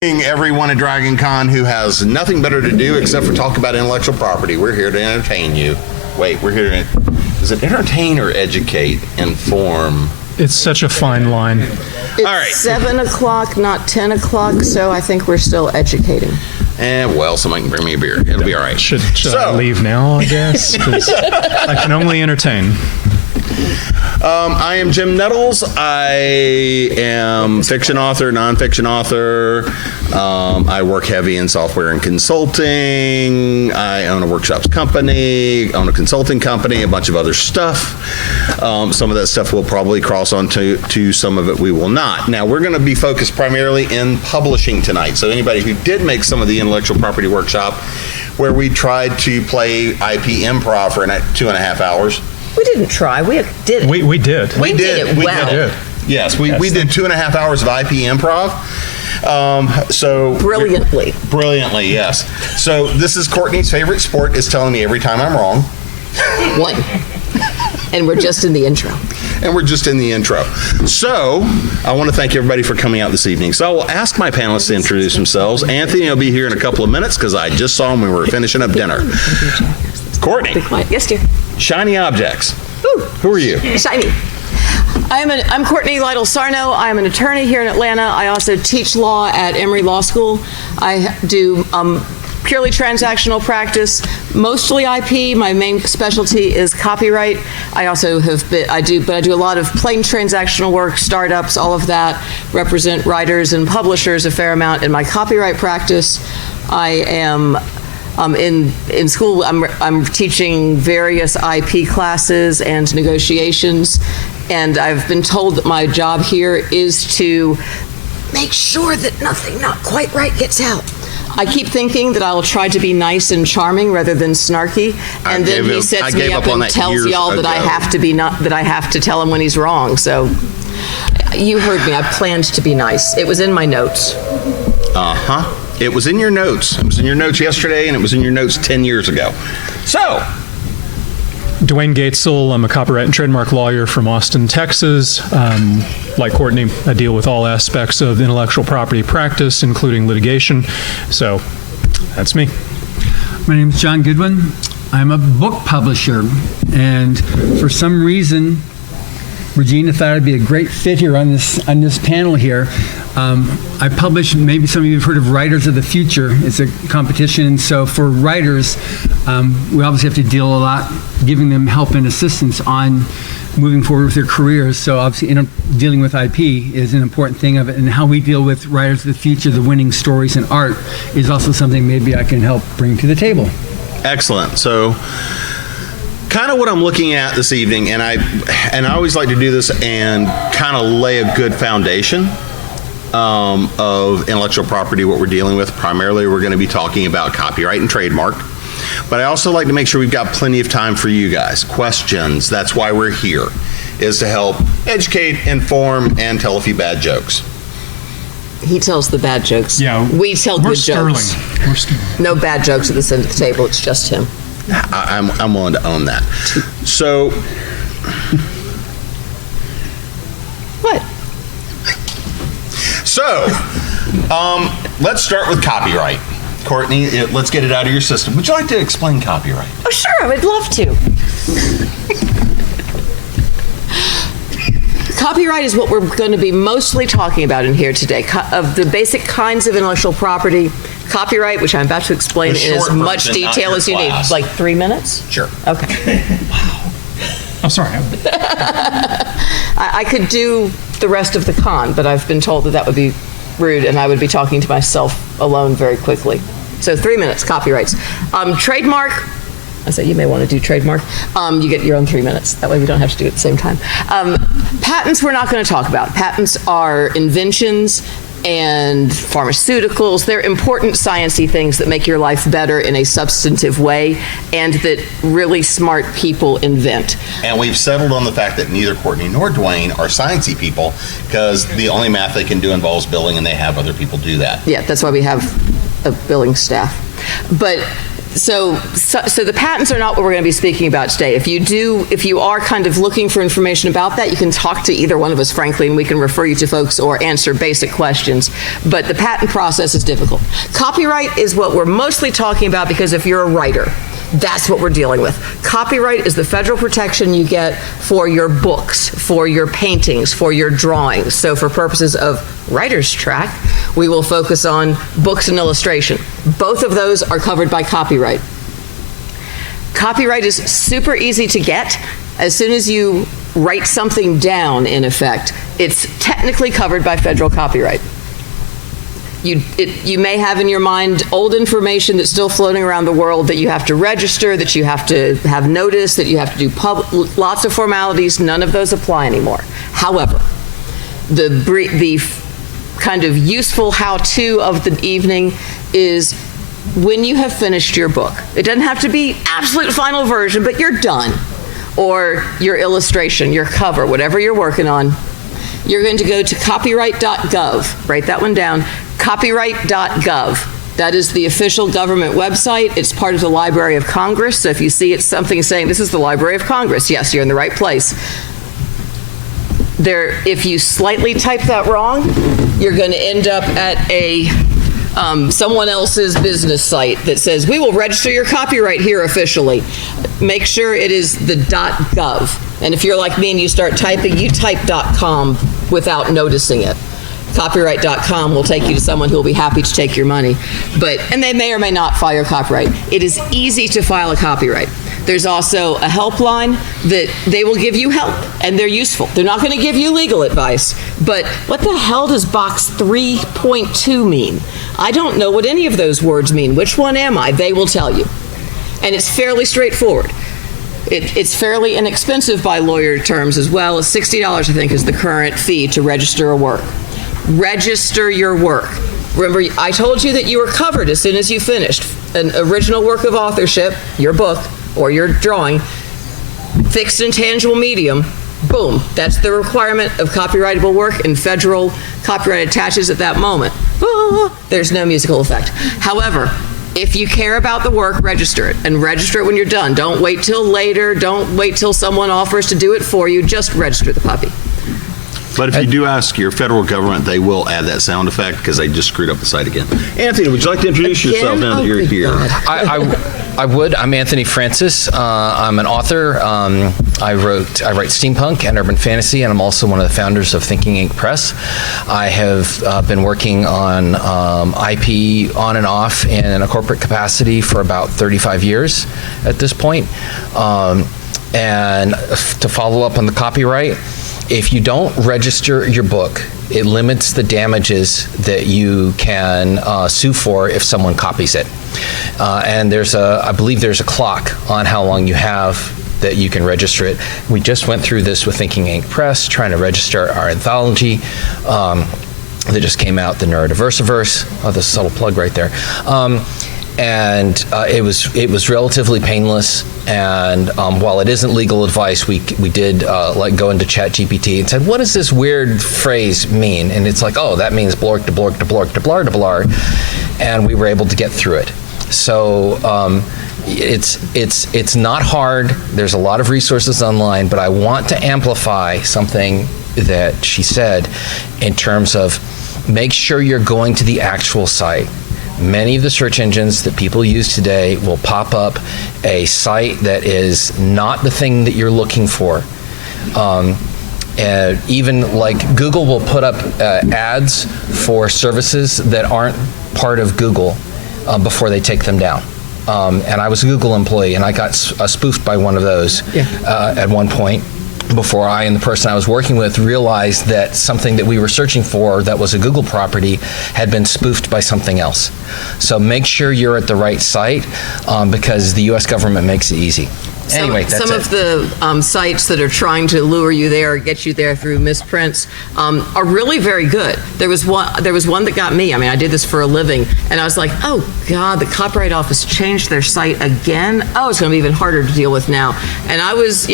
Everyone at Dragon Con who has nothing better to do except for talk about intellectual property. We're here to entertain you. Wait, we're here to, is it entertain or educate, inform? It's such a fine line. It's all right. 7 o'clock, not 10 o'clock, so I think we're still educating. And well, somebody can bring me a beer. It'll be all right. Should I leave now, I guess? 'Cause I can only entertain. I am Jim Nettles. I am fiction author, nonfiction author. I work heavy in software and consulting. I own a workshops company, own a consulting company, a bunch of other stuff. Some of that stuff will probably cross on to some of it we will not. Now, we're going to be focused primarily in publishing tonight. So anybody who did make some of the intellectual property workshop where we tried to play IP improv for 2.5 hours. We didn't try. We did it. We did. We did it well. We did. Yes, we did 2.5 hours of IP improv. Brilliantly. Brilliantly, yes. So this is Courtney's favorite sport, is telling me every time I'm wrong. One. And we're just in the intro. So I want to thank everybody for coming out this evening. So I will ask my panelists to introduce themselves. Anthony will be here in a couple of minutes because I just saw him when we were finishing up dinner. Courtney. Be quiet. Yes, dear. Shiny objects. Ooh. Who are you? Shiny. I'm Courtney Lytle Sarno. I'm an attorney here in Atlanta. I also teach law at Emory Law School. I do purely transactional practice, mostly IP. My main specialty is copyright. I also I do a lot of plain transactional work, startups, all of that. Represent writers and publishers a fair amount in my copyright practice. I am in school, I'm teaching various IP classes and negotiations, and I've been told that my job here is to make sure that nothing not quite right gets out. I keep thinking that I will try to be nice and charming rather than snarky, and then he sets me up and tells y'all that I have to tell him when he's wrong. So you heard me. I planned to be nice. It was in my notes. Uh-huh. It was in your notes. It was in your notes yesterday, and it was in your notes 10 years ago. So, Dwayne Gatesel, I'm a copyright and trademark lawyer from Austin, Texas. Like Courtney, I deal with all aspects of intellectual property practice, including litigation. So, that's me. My name is John Goodwin. I'm a book publisher, and for some reason, Regina thought I'd be a great fit here on this panel here. I publish, maybe some of you have heard of Writers of the Future. It's a competition. So for writers, we obviously have to deal a lot, giving them help and assistance on moving forward with their careers. So obviously dealing with IP is an important thing of it. And how we deal with Writers of the Future, the winning stories in art, is also something maybe I can help bring to the table. Excellent. So kind of what I'm looking at this evening, and I always like to do this and kind of lay a good foundation of intellectual property, what we're dealing with. Primarily, we're going to be talking about copyright and trademark. But I also like to make sure we've got plenty of time for you guys. Questions, that's why we're here, is to help educate, inform, and tell a few bad jokes. He tells the bad jokes. Yeah. We tell good jokes. We're sterling. No bad jokes at this end of the table. It's just him. I'm willing to own that. So, What? So, let's start with copyright. Courtney, let's get it out of your system. Would you like to explain copyright? Oh, sure. I would love to. Copyright is what we're going to be mostly talking about in here today. Of the basic kinds of intellectual property, copyright, which I'm about to explain in as much detail as you need. Like 3 minutes? Sure. Okay. Wow. I'm sorry. I could do the rest of the con, but I've been told that would be rude, and I would be talking to myself alone very quickly. So 3 minutes, copyrights. Trademark. I said you may want to do trademark. You get your own 3 minutes. That way we don't have to do it at the same time. Patents we're not going to talk about. Patents are inventions and pharmaceuticals. They're important sciencey things that make your life better in a substantive way and that really smart people invent. And we've settled on the fact that neither Courtney nor Dwayne are sciencey people because the only math they can do involves billing, and they have other people do that. Yeah, that's why we have a billing staff. But So the patents are not what we're going to be speaking about today. If you are kind of looking for information about that, you can talk to either one of us, frankly, and we can refer you to folks or answer basic questions. But the patent process is difficult. Copyright is what we're mostly talking about because if you're a writer, that's what we're dealing with. Copyright is the federal protection you get for your books, for your paintings, for your drawings. So for purposes of writer's track, we will focus on books and illustration. Both of those are covered by copyright. Copyright is super easy to get. As soon as you write something down, in effect, it's technically covered by federal copyright. You may have in your mind old information that's still floating around the world that you have to register, that you have to have notice, that you have to do lots of formalities. None of those apply anymore. However, the kind of useful how-to of the evening is when you have finished your book. It doesn't have to be absolute final version, but you're done. Or your illustration, your cover, whatever you're working on. You're going to go to copyright.gov. Write that one down. Copyright.gov. That is the official government website. It's part of the Library of Congress. So if you see it's something saying this is the Library of Congress, yes, you're in the right place. If you slightly type that wrong, you're going to end up at someone else's business site that says, we will register your copyright here officially. Make sure it is the .gov. And if you're like me and you start typing, you type .com without noticing it. Copyright.com will take you to someone who will be happy to take your money. And they may or may not file your copyright. It is easy to file a copyright. There's also a helpline that they will give you help, and they're useful. They're not going to give you legal advice, but what the hell does box 3.2 mean? I don't know what any of those words mean. Which one am I? They will tell you. And it's fairly straightforward. It's fairly inexpensive by lawyer terms as well. $60, I think, is the current fee to register a work. Register your work. Remember, I told you that you were covered as soon as you finished an original work of authorship, your book or your drawing, fixed and tangible medium, boom, that's the requirement of copyrightable work, and federal copyright attaches at that moment. There's no musical effect. However, if you care about the work, register it, and register it when you're done. Don't wait till later. Don't wait till someone offers to do it for you. Just register the puppy. But if you do ask your federal government, they will add that sound effect because they just screwed up the site again. Anthony, would you like to introduce yourself now that you're here? I would. I'm Anthony Francis. I'm an author. I write steampunk and urban fantasy, and I'm also one of the founders of Thinking Ink Press. I have been working on IP on and off in a corporate capacity for about 35 years at this point. And to follow up on the copyright, if you don't register your book, it limits the damages that you can sue for if someone copies it. And I believe there's a clock on how long you have that you can register it. We just went through this with Thinking Ink Press, trying to register our anthology that just came out, the Neurodiversiverse. Oh, the subtle plug right there. And it was relatively painless. And while it isn't legal advice, we did go into ChatGPT and said, what does this weird phrase mean? And it's like, oh, that means blork to blork to blork to blar to blar. And we were able to get through it. So it's not hard. There's a lot of resources online, but I want to amplify something that she said in terms of make sure you're going to the actual site. Many of the search engines that people use today will pop up a site that is not the thing that you're looking for. And even like Google will put up ads for services that aren't part of Google before they take them down. And I was a Google employee, and I got spoofed by one of those at one point, before I and the person I was working with realized that something that we were searching for that was a Google property had been spoofed by something else. So make sure you're at the right site because the U.S. government makes it easy. Anyway, that's some of the sites that are trying to lure you there or get you there through misprints are really very good. There was one that got me. I mean, I did this for a living, and I was like, oh God, the Copyright Office changed their site again. Oh, it's going to be even harder to deal with now. And I was,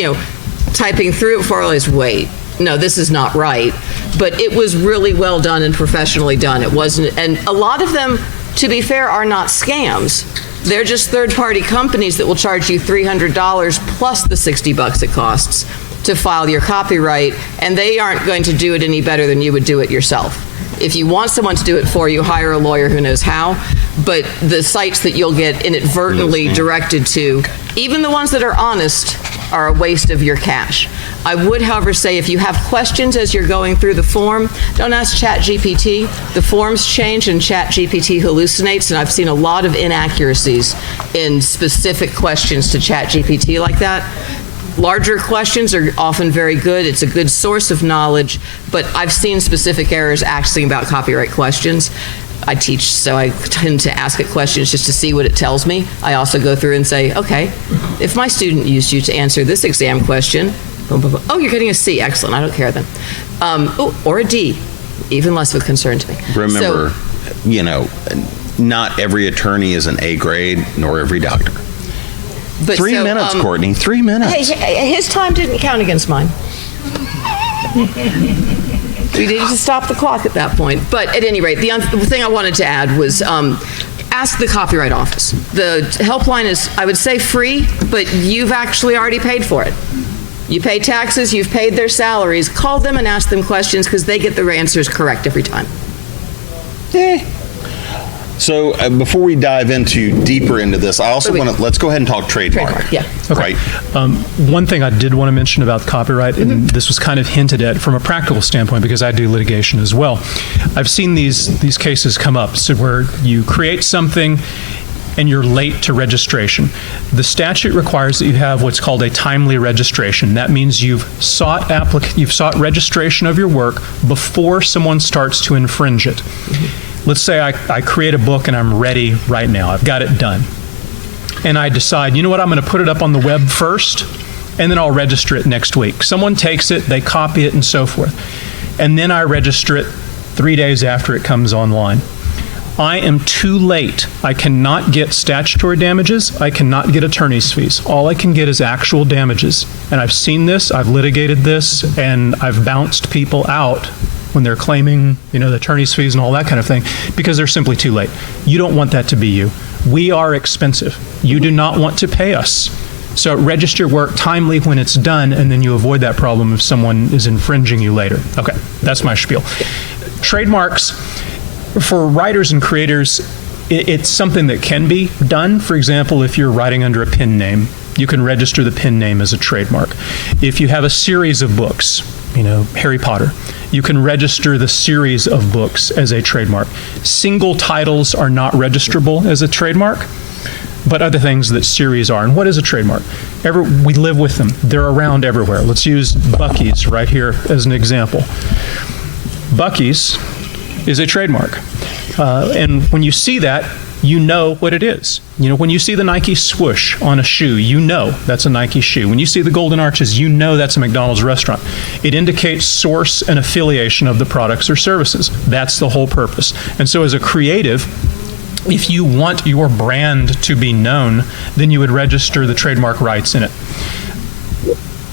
typing through it before I realized, wait, no, this is not right. But it was really well done and professionally done. It wasn't, and a lot of them, to be fair, are not scams. They're just third-party companies that will charge you $300 plus the $60 it costs to file your copyright, and they aren't going to do it any better than you would do it yourself. If you want someone to do it for you, hire a lawyer who knows how, but the sites that you'll get inadvertently directed to, even the ones that are honest, are a waste of your cash. I would, however, say if you have questions as you're going through the form, don't ask ChatGPT. The forms change and ChatGPT hallucinates, and I've seen a lot of inaccuracies in specific questions to ChatGPT like that. Larger questions are often very good. It's a good source of knowledge, but I've seen specific errors asking about copyright questions. I teach, so I tend to ask it questions just to see what it tells me. I also go through and say, okay, if my student used you to answer this exam question, boom, boom, boom. Oh, you're getting a C. Excellent. I don't care then. Or a D. Even less of a concern to me. Remember, not every attorney is an A grade, nor every doctor. But 3 minutes, Courtney. 3 minutes. Hey, his time didn't count against mine. We needed to stop the clock at that point. But at any rate, the thing I wanted to add was ask the Copyright Office. The helpline is, I would say, free, but you've actually already paid for it. You pay taxes, you've paid their salaries. Call them and ask them questions because they get their answers correct every time. So before we dive deeper into this, I also want to, let's go ahead and talk trademark. Yeah. Okay. Right? One thing I did want to mention about copyright, and this was kind of hinted at from a practical standpoint because I do litigation as well. I've seen these cases come up where you create something and you're late to registration. The statute requires that you have what's called a timely registration. That means you've sought registration of your work before someone starts to infringe it. Let's say I create a book and I'm ready right now. I've got it done. And I decide, you know what, I'm going to put it up on the web first, and then I'll register it next week. Someone takes it, they copy it, and so forth. And then I register it 3 days after it comes online. I am too late. I cannot get statutory damages. I cannot get attorney's fees. All I can get is actual damages. And I've seen this, I've litigated this, and I've bounced people out when they're claiming, the attorney's fees and all that kind of thing, because they're simply too late. You don't want that to be you. We are expensive. You do not want to pay us. So register work timely when it's done, and then you avoid that problem if someone is infringing you later. Okay, that's my spiel. Trademarks, for writers and creators, it's something that can be done. For example, if you're writing under a pen name, you can register the pen name as a trademark. If you have a series of books, Harry Potter, you can register the series of books as a trademark. Single titles are not registrable as a trademark, but other things that series are. And what is a trademark? We live with them. They're around everywhere. Let's use Buc-ee's right here as an example. Buc-ee's is a trademark. And when you see that, you know what it is. When you see the Nike swoosh on a shoe, you know that's a Nike shoe. When you see the golden arches, you know that's a McDonald's restaurant. It indicates source and affiliation of the products or services. That's the whole purpose. And so as a creative, if you want your brand to be known, then you would register the trademark rights in it.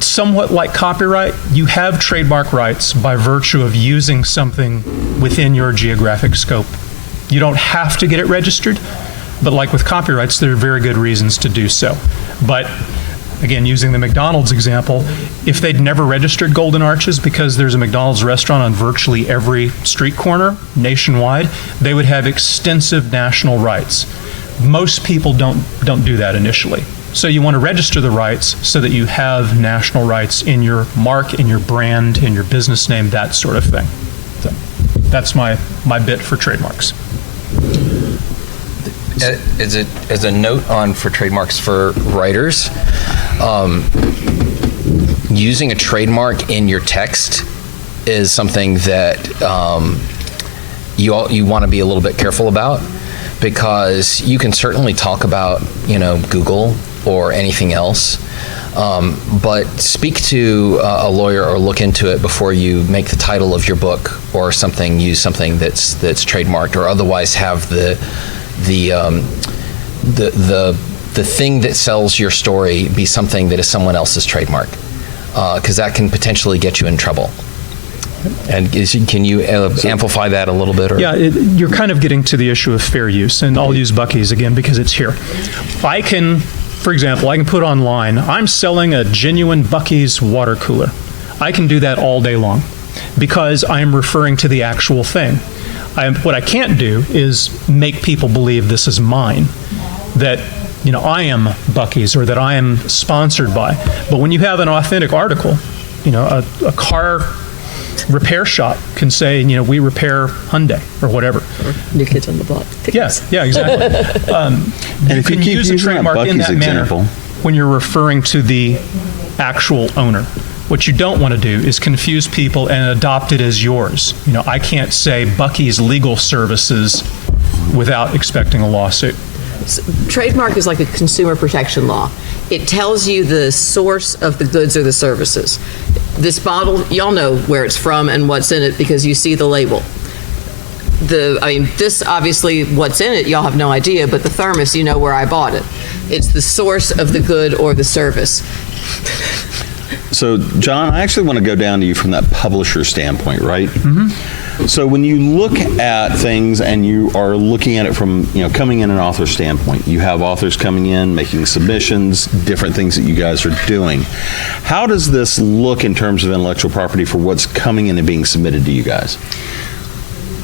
Somewhat like copyright, you have trademark rights by virtue of using something within your geographic scope. You don't have to get it registered, but like with copyrights, there are very good reasons to do so. But again, using the McDonald's example, if they'd never registered golden arches because there's a McDonald's restaurant on virtually every street corner nationwide, they would have extensive national rights. Most people don't do that initially. So you want to register the rights so that you have national rights in your mark, in your brand, in your business name, that sort of thing. So that's my bit for trademarks. As a note for trademarks for writers, using a trademark in your text is something that you want to be a little bit careful about, because you can certainly talk about Google or anything else, but speak to a lawyer or look into it before you make the title of your book or something. Use something that's trademarked, or otherwise have the thing that sells your story be something that is someone else's trademark, because that can potentially get you in trouble. And can you amplify that a little bit? Or? Yeah, you're kind of getting to the issue of fair use, and I'll use Buc-ee's again because it's here. I can, for example, I can put online, I'm selling a genuine Buc-ee's water cooler. I can do that all day long because I am referring to the actual thing. What I can't do is make people believe this is mine, that I am Buc-ee's or that I am sponsored by. But when you have an authentic article, a car repair shop can say, we repair Hyundai or whatever. Or New Kids on the Block. Yes, yeah, exactly. And if you can keep use a using that trademark in Buc-ee's that manner example, when you're referring to the actual owner. What you don't want to do is confuse people and adopt it as yours. I can't say Buc-ee's Legal Services without expecting a lawsuit. Trademark is like a consumer protection law. It tells you the source of the goods or the services. This bottle, y'all know where it's from and what's in it because you see the label. This obviously, what's in it, y'all have no idea, but the thermos, you know where I bought it. It's the source of the good or the service. So, John, I actually want to go down to you from that publisher standpoint, right? Mm-hmm. So when you look at things and you are looking at it from, coming in an author standpoint, you have authors coming in, making submissions, different things that you guys are doing. How does this look in terms of intellectual property for what's coming in and being submitted to you guys?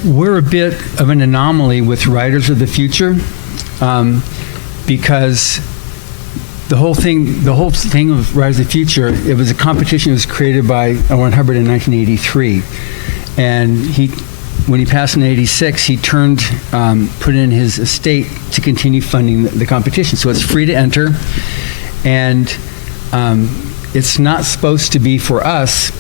We're a bit of an anomaly with Writers of the Future because the whole thing of Writers of the Future, it was a competition that was created by Warren Hubbard in 1983. And when he passed in 86, he put in his estate to continue funding the competition. So it's free to enter, and it's not supposed to be for us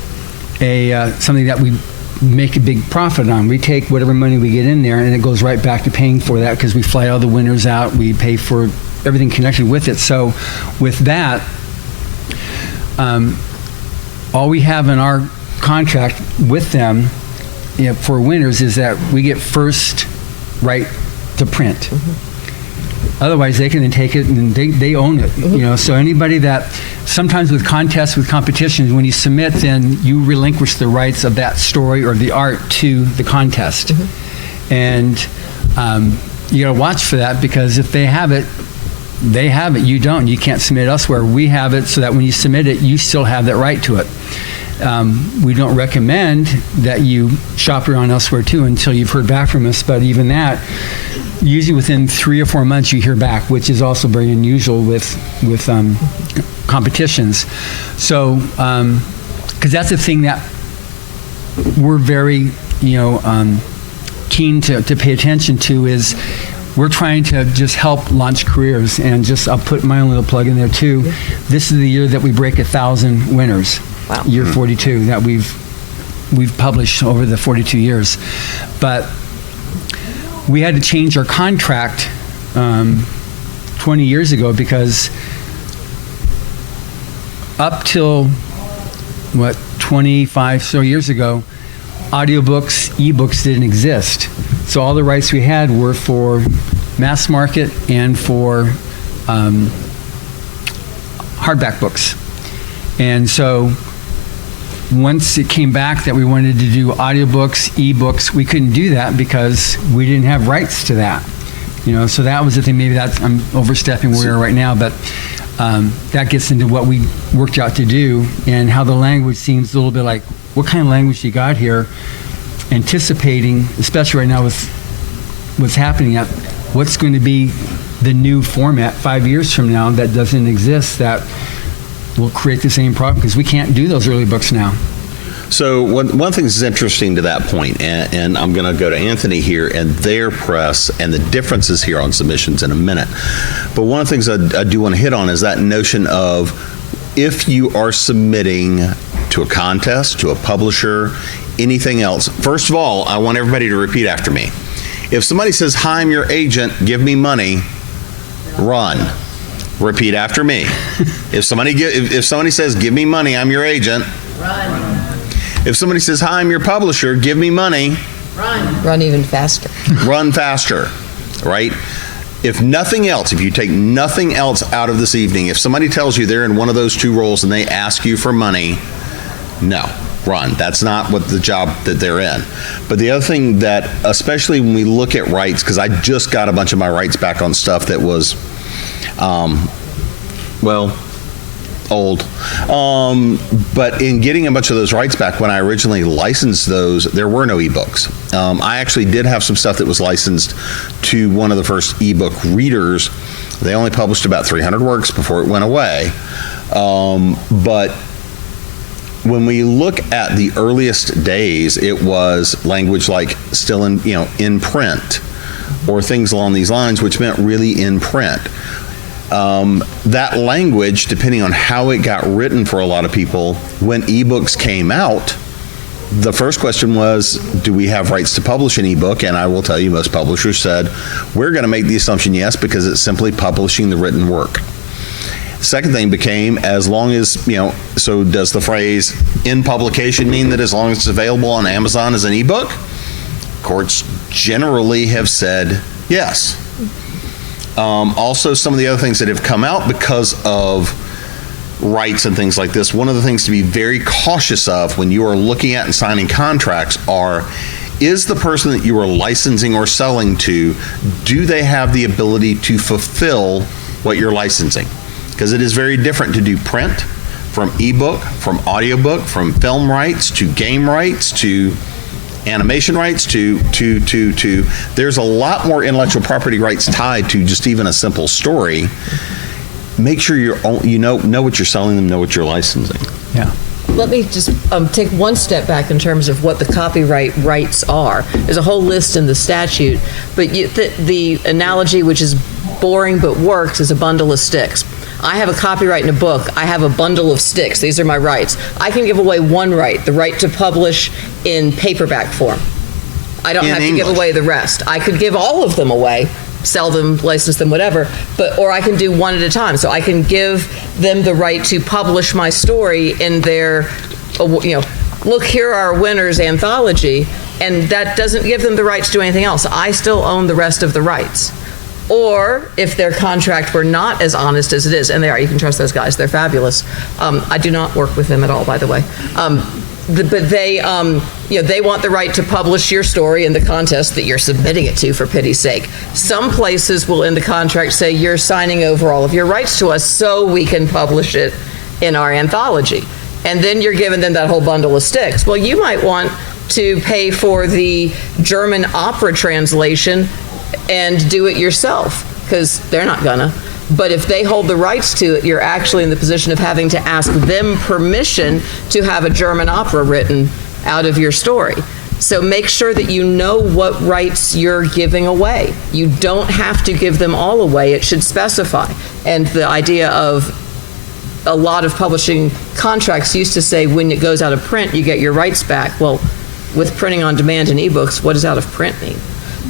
something that we make a big profit on. We take whatever money we get in there, and it goes right back to paying for that because we fly all the winners out. We pay for everything connected with it. So with that, all we have in our contract with them for winners is that we get first right to print. Mm-hmm. Otherwise, they can then take it and they own it. Mm-hmm. So anybody that sometimes with contests, with competitions, when you submit, then you relinquish the rights of that story or the art to the contest. Mm-hmm. And you got to watch for that because if they have it, they have it. You don't. You can't submit elsewhere. We have it so that when you submit it, you still have that right to it. We don't recommend that you shop around elsewhere too until you've heard back from us, but even that, usually within 3 or 4 months you hear back, which is also very unusual with competitions. So, because that's the thing that we're very, keen to pay attention to is we're trying to just help launch careers, and I'll put my own little plug in there too. This is the year that we break 1,000 winners. Wow. Year 42 that we've published over the 42 years. But we had to change our contract 20 years ago because up till 25 so years ago, audiobooks, ebooks didn't exist. So all the rights we had were for mass market and for hardback books. And so once it came back that we wanted to do audiobooks, ebooks, we couldn't do that because we didn't have rights to that. So that was the thing. Maybe I'm overstepping where we are right now, but that gets into what we worked out to do and how the language seems a little bit like, what kind of language you got here? Anticipating, especially right now with what's happening, what's going to be the new format 5 years from now that doesn't exist that will create the same problem because we can't do those early books now. So one thing that's interesting to that point, and I'm going to go to Anthony here and their press and the differences here on submissions in a minute. But one of the things I do want to hit on is that notion of if you are submitting to a contest, to a publisher, anything else, first of all, I want everybody to repeat after me. If somebody says, "Hi, I'm your agent, give me money," run. Repeat after me. If somebody says, "Give me money, I'm your agent," run. If somebody says, "Hi, I'm your publisher, give me money," run. Run even faster. Run faster, right? If nothing else, if you take nothing else out of this evening, if somebody tells you they're in one of those two roles and they ask you for money, no, run. That's not what the job that they're in. But the other thing that, especially when we look at rights, because I just got a bunch of my rights back on stuff that was, old. But in getting a bunch of those rights back, when I originally licensed those, there were no ebooks. I actually did have some stuff that was licensed to one of the first ebook readers. They only published about 300 works before it went away. But when we look at the earliest days, it was language like still in print, or things along these lines, which meant really in print. That language, depending on how it got written for a lot of people, when ebooks came out, the first question was, do we have rights to publish an ebook? And I will tell you, most publishers said, we're going to make the assumption yes, because it's simply publishing the written work. Second thing became, as long as, so does the phrase in publication mean that as long as it's available on Amazon as an ebook? Courts generally have said yes. Also, some of the other things that have come out because of rights and things like this, one of the things to be very cautious of when you are looking at and signing contracts is the person that you are licensing or selling to, do they have the ability to fulfill what you're licensing? Because it is very different to do print from ebook, from audiobook, from film rights to game rights to animation rights to there's a lot more intellectual property rights tied to just even a simple story. Make sure you know what you're selling them, know what you're licensing. Yeah. Let me just take one step back in terms of what the copyright rights are. There's a whole list in the statute, but the analogy, which is boring but works, is a bundle of sticks. I have a copyright in a book. I have a bundle of sticks. These are my rights. I can give away one right, the right to publish in paperback form. I don't have to give away the rest. I could give all of them away, sell them, license them, whatever, or I can do one at a time. So I can give them the right to publish my story in their, look, here are our winners anthology, and that doesn't give them the right to do anything else. I still own the rest of the rights. Or if their contract were not as honest as it is, and they are, you can trust those guys, they're fabulous. I do not work with them at all, by the way. But they, they want the right to publish your story in the contest that you're submitting it to, for pity's sake. Some places will, in the contract, say you're signing over all of your rights to us so we can publish it in our anthology. And then you're giving them that whole bundle of sticks. Well, you might want to pay for the German opera translation and do it yourself, because they're not gonna. But if they hold the rights to it, you're actually in the position of having to ask them permission to have a German opera written out of your story. So make sure that you know what rights you're giving away. You don't have to give them all away. It should specify. And the idea of a lot of publishing contracts used to say when it goes out of print, you get your rights back. Well, with printing on demand and ebooks, what does out of print mean?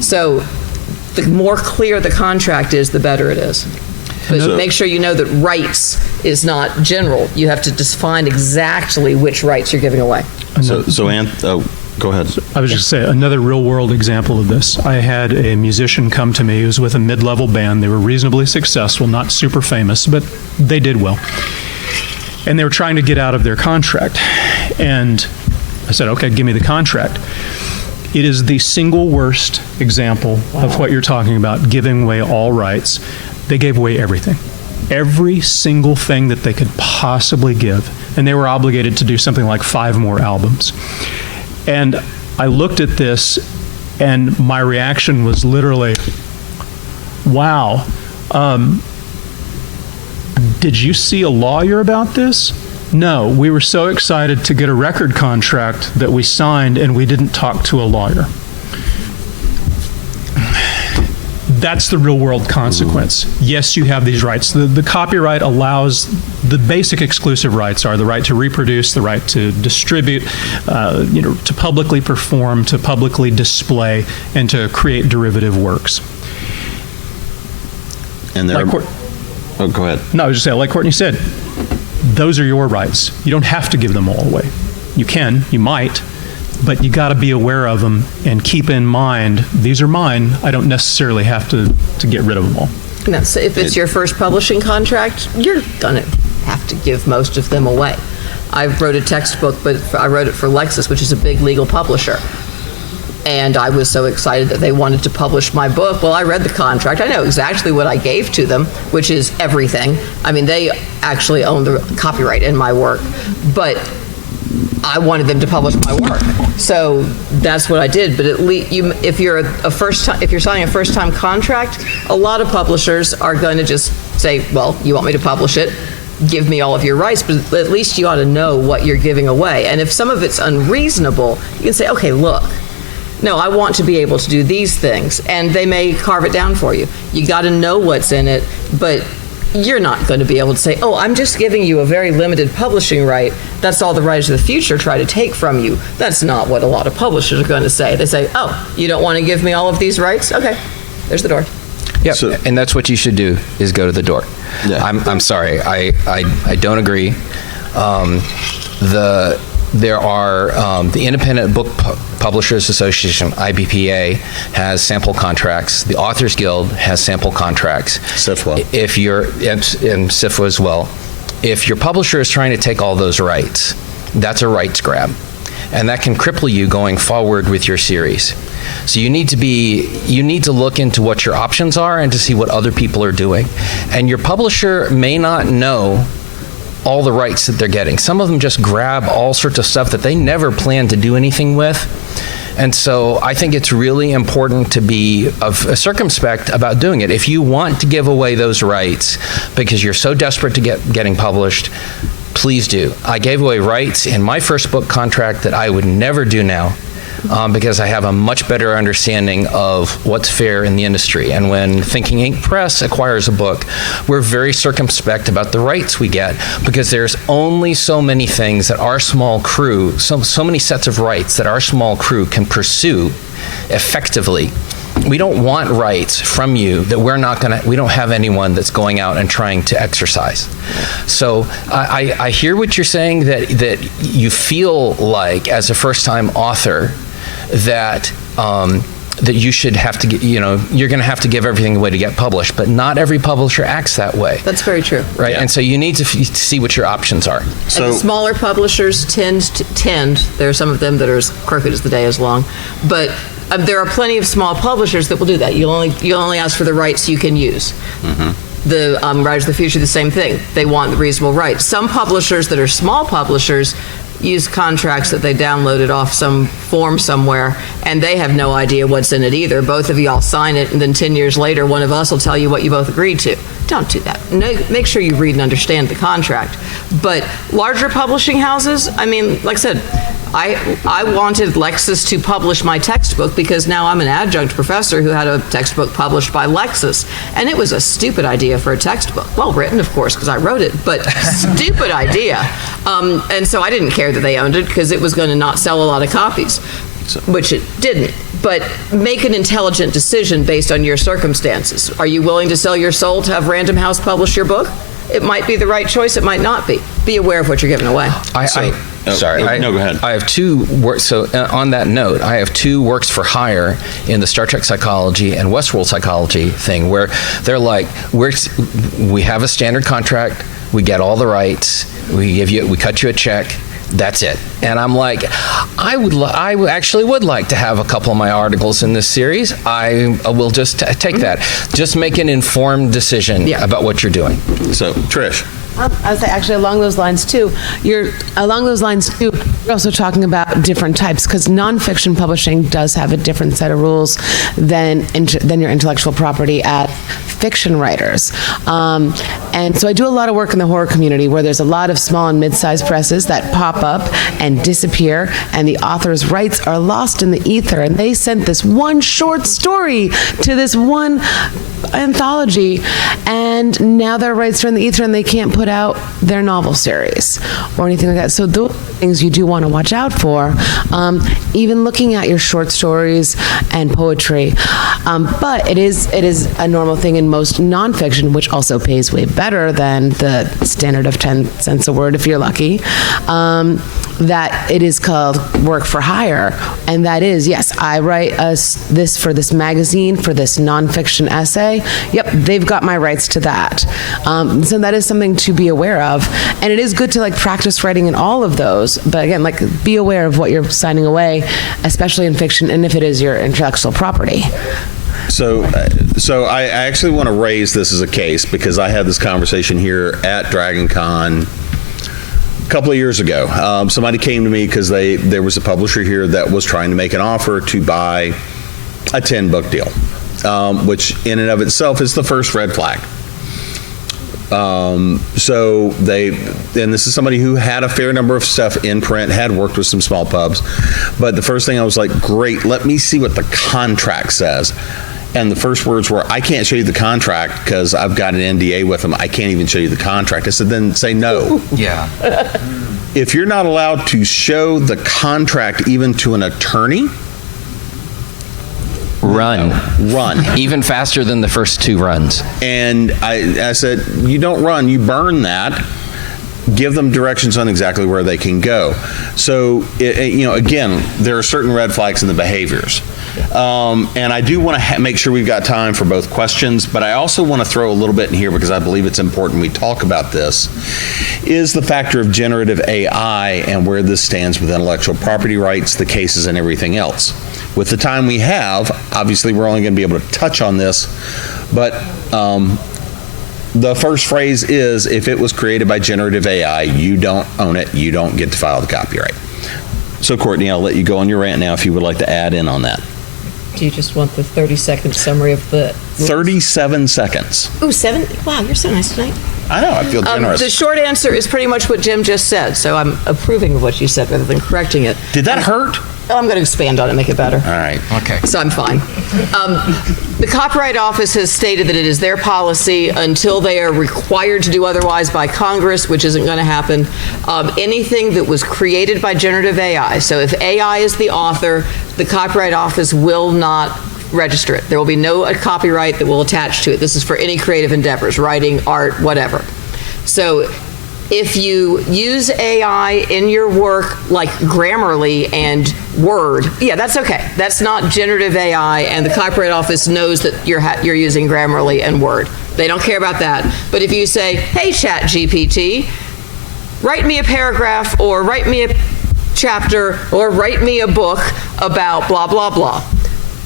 So the more clear the contract is, the better it is. But make sure you know that rights is not general. You have to define exactly which rights you're giving away. Go ahead. I was just going to say, another real-world example of this. I had a musician come to me who was with a mid-level band. They were reasonably successful, not super famous, but they did well. And they were trying to get out of their contract. And I said, okay, give me the contract. It is the single worst example of what you're talking about, giving away all rights. They gave away everything. Every single thing that they could possibly give. And they were obligated to do something like 5 more albums. And I looked at this, and my reaction was literally, wow. Did you see a lawyer about this? No, we were so excited to get a record contract that we signed, and we didn't talk to a lawyer. That's the real-world consequence. Yes, you have these rights. The copyright allows, the basic exclusive rights are the right to reproduce, the right to distribute, to publicly perform, to publicly display, and to create derivative works. And there go ahead. No, I was just saying, like Courtney said, those are your rights. You don't have to give them all away. You can, you might, but you got to be aware of them and keep in mind, these are mine. I don't necessarily have to get rid of them all. No, so if it's your first publishing contract, you're going to have to give most of them away. I wrote a textbook, but I wrote it for Lexis, which is a big legal publisher. And I was so excited that they wanted to publish my book. Well, I read the contract. I know exactly what I gave to them, which is everything. I mean, they actually own the copyright in my work, but I wanted them to publish my work. So that's what I did. But at least if you're signing a first-time contract, a lot of publishers are going to just say, well, you want me to publish it? Give me all of your rights, but at least you ought to know what you're giving away. And if some of it's unreasonable, you can say, okay, look, no, I want to be able to do these things, and they may carve it down for you. You got to know what's in it, but you're not going to be able to say, oh, I'm just giving you a very limited publishing right. That's all the writers of the future try to take from you. That's not what a lot of publishers are going to say. They say, oh, you don't want to give me all of these rights? Okay, there's the door. Yeah, and that's what you should do, is go to the door. Yeah. I'm sorry, I don't agree. There are the Independent Book Publishers Association, IBPA, has sample contracts. The Authors Guild has sample contracts. SIFWA. And SIFWA as well. If your publisher is trying to take all those rights, that's a rights grab. And that can cripple you going forward with your series. So you need to look into what your options are and to see what other people are doing. And your publisher may not know all the rights that they're getting. Some of them just grab all sorts of stuff that they never planned to do anything with. And so I think it's really important to be circumspect about doing it. If you want to give away those rights because you're so desperate to getting published, please do. I gave away rights in my first book contract that I would never do now. Because I have a much better understanding of what's fair in the industry. And when Thinking Ink Press acquires a book, we're very circumspect about the rights we get, because there's only so many things that our small crew, so many sets of rights that our small crew can pursue effectively. We don't want rights from you that we don't have anyone that's going out and trying to exercise. So I hear what you're saying, that you feel like as a first-time author that you should have to get, you're going to have to give everything away to get published, but not every publisher acts that way. That's very true. Right, Yeah. and so you need to see what your options are. So, and the smaller publishers tend, there are some of them that are as crooked as the day is long, but there are plenty of small publishers that will do that. You only ask for the rights you can use. Mm-hmm. The Writers of the Future, the same thing. They want the reasonable rights. Some publishers that are small publishers use contracts that they downloaded off some form somewhere, and they have no idea what's in it either. Both of y'all sign it, and then 10 years later, one of us will tell you what you both agreed to. Don't do that. No, make sure you read and understand the contract. But larger publishing houses, I mean, like I said, I wanted Lexis to publish my textbook because now I'm an adjunct professor who had a textbook published by Lexis. And it was a stupid idea for a textbook. Well written, of course, because I wrote it, but stupid idea. And so I didn't care that they owned it because it was going to not sell a lot of copies, which it didn't. But make an intelligent decision based on your circumstances. Are you willing to sell your soul to have Random House publish your book? It might be the right choice, it might not be. Be aware of what you're giving away. No, go ahead. I have two works. So on that note, I have two works for hire in the Star Trek psychology and Westworld psychology thing, where they're like, we have a standard contract, we get all the rights, we cut you a check. That's it. And I'm like, I actually would like to have a couple of my articles in this series. I will just take that. Just make an informed decision about what you're doing. So, Trish. I would say actually along those lines too. You're also talking about different types, because nonfiction publishing does have a different set of rules than your intellectual property at fiction writers. And so I do a lot of work in the horror community where there's a lot of small and mid-sized presses that pop up and disappear, and the author's rights are lost in the ether, and they sent this one short story to this one anthology, and now their rights are in the ether and they can't put out their novel series or anything like that. So those are things you do want to watch out for, even looking at your short stories and poetry. But it is a normal thing in in most nonfiction, which also pays way better than the standard of 10 cents a word if you're lucky, that it is called work for hire. And that is, yes, I write this for this magazine, for this nonfiction essay. Yep, they've got my rights to that. So that is something to be aware of. And it is good to practice writing in all of those. But again, be aware of what you're signing away, especially in fiction, and if it is your intellectual property. So I actually want to raise this as a case because I had this conversation here at DragonCon a couple of years ago. Somebody came to me because there was a publisher here that was trying to make an offer to buy a 10-book deal, which in and of itself is the first red flag. And this is somebody who had a fair number of stuff in print, had worked with some small pubs, but the first thing I was like, great, let me see what the contract says. And the first words were, I can't show you the contract because I've got an NDA with them. I can't even show you the contract. I said, then say no. Yeah. If you're not allowed to show the contract even to an attorney, run. Even faster than the first 2 runs. And I said, you don't run, you burn that. Give them directions on exactly where they can go. So, again, there are certain red flags in the behaviors. And I do want to make sure we've got time for both questions, but I also want to throw a little bit in here because I believe it's important we talk about this, is the factor of generative AI and where this stands with intellectual property rights, the cases, and everything else. With the time we have, obviously we're only going to be able to touch on this, but the first phrase is, if it was created by generative AI, you don't own it, you don't get to file the copyright. So Courtney, I'll let you go on your rant now if you would like to add in on that. Do you just want the 30-second summary of the... 37 seconds. Ooh, 7? Wow, you're so nice tonight. I know, I feel generous. The short answer is pretty much what Jim just said, so I'm approving of what you said rather than correcting it. Did that hurt? I'm going to expand on it, make it better. All right. Okay. So I'm fine. The Copyright Office has stated that it is their policy until they are required to do otherwise by Congress, which isn't going to happen. Anything that was created by generative AI, so if AI is the author, the Copyright Office will not register it. There will be no copyright that will attach to it. This is for any creative endeavors, writing, art, whatever. So if you use AI in your work like Grammarly and Word, yeah, that's okay. That's not generative AI, and the Copyright Office knows that you're using Grammarly and Word. They don't care about that. But if you say, hey, ChatGPT, write me a paragraph, or write me a chapter, or write me a book about blah, blah, blah.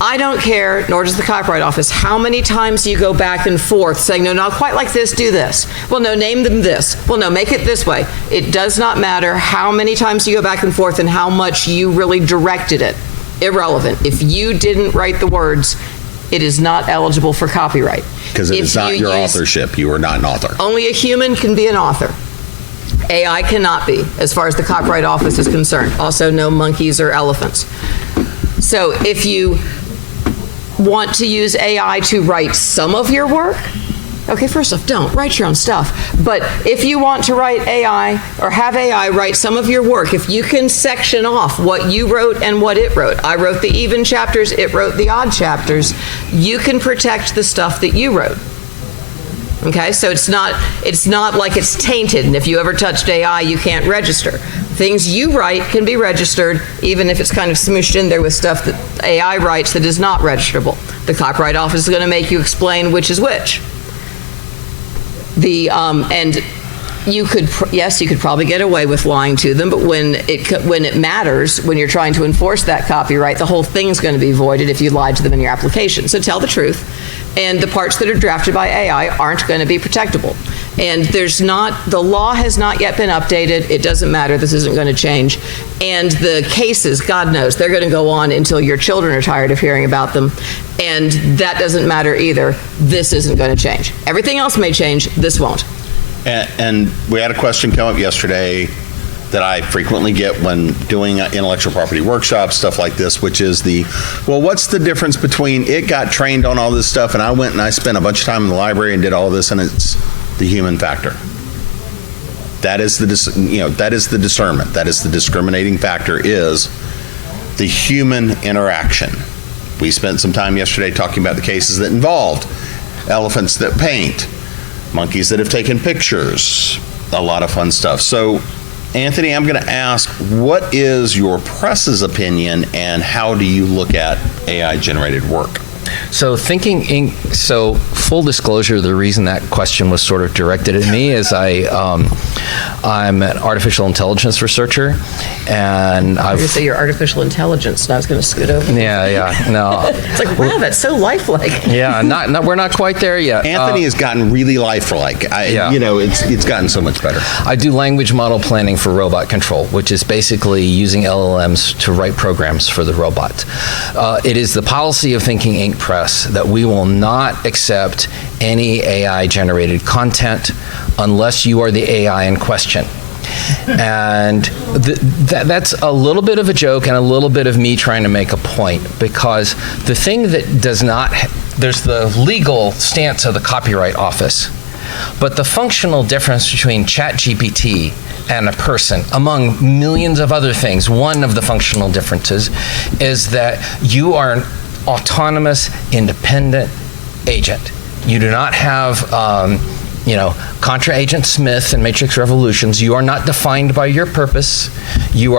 I don't care, nor does the Copyright Office, how many times you go back and forth saying, no, not quite like this, do this. Well, no, name them this. Well, no, make it this way. It does not matter how many times you go back and forth and how much you really directed it. Irrelevant. If you didn't write the words, it is not eligible for copyright. Because it is not your authorship. You are not an author. Only a human can be an author. AI cannot be, as far as the Copyright Office is concerned. Also, no monkeys or elephants. So if you want to use AI to write some of your work, okay, first off, don't write your own stuff. But if you want to write AI or have AI write some of your work, if you can section off what you wrote and what it wrote, I wrote the even chapters, it wrote the odd chapters, you can protect the stuff that you wrote. Okay, so it's not like it's tainted, and if you ever touched AI, you can't register. Things you write can be registered, even if it's kind of smooshed in there with stuff that AI writes that is not registerable. The Copyright Office is going to make you explain which is which. And you could, yes, you could probably get away with lying to them, but when it matters, when you're trying to enforce that copyright, the whole thing is going to be voided if you lied to them in your application. So tell the truth. And the parts that are drafted by AI aren't going to be protectable. And the law has not yet been updated. It doesn't matter. This isn't going to change. And the cases, God knows, they're going to go on until your children are tired of hearing about them. And that doesn't matter either. This isn't going to change. Everything else may change. This won't. And we had a question come up yesterday that I frequently get when doing intellectual property workshops, stuff like this, which is well, what's the difference between it got trained on all this stuff and I went and I spent a bunch of time in the library and did all this, and it's the human factor. That is the discernment. That is the discriminating factor, is the human interaction. We spent some time yesterday talking about the cases that involved elephants that paint, monkeys that have taken pictures, a lot of fun stuff. So, Anthony, I'm going to ask, what is your press's opinion, and how do you look at AI-generated work? So Thinking Inc. So full disclosure, the reason that question was sort of directed at me is I'm an artificial intelligence researcher, and I was going to say you're artificial intelligence, and I was going to scoot over. Yeah, no. It's like, wow, that's so lifelike. Yeah, we're not quite there yet. Anthony has gotten really lifelike. Yeah. You know, it's gotten so much better. I do language model planning for robot control, which is basically using LLMs to write programs for the robot. It is the policy of Thinking Inc. Press that we will not accept any AI-generated content unless you are the AI in question. And that's a little bit of a joke and a little bit of me trying to make a point, because the thing that does not, there's the legal stance of the Copyright Office, but the functional difference between ChatGPT and a person, among millions of other things, one of the functional differences is that you are an autonomous, independent agent. You do not have, Contra Agent Smith and Matrix Revolutions. You are not defined by your purpose. You're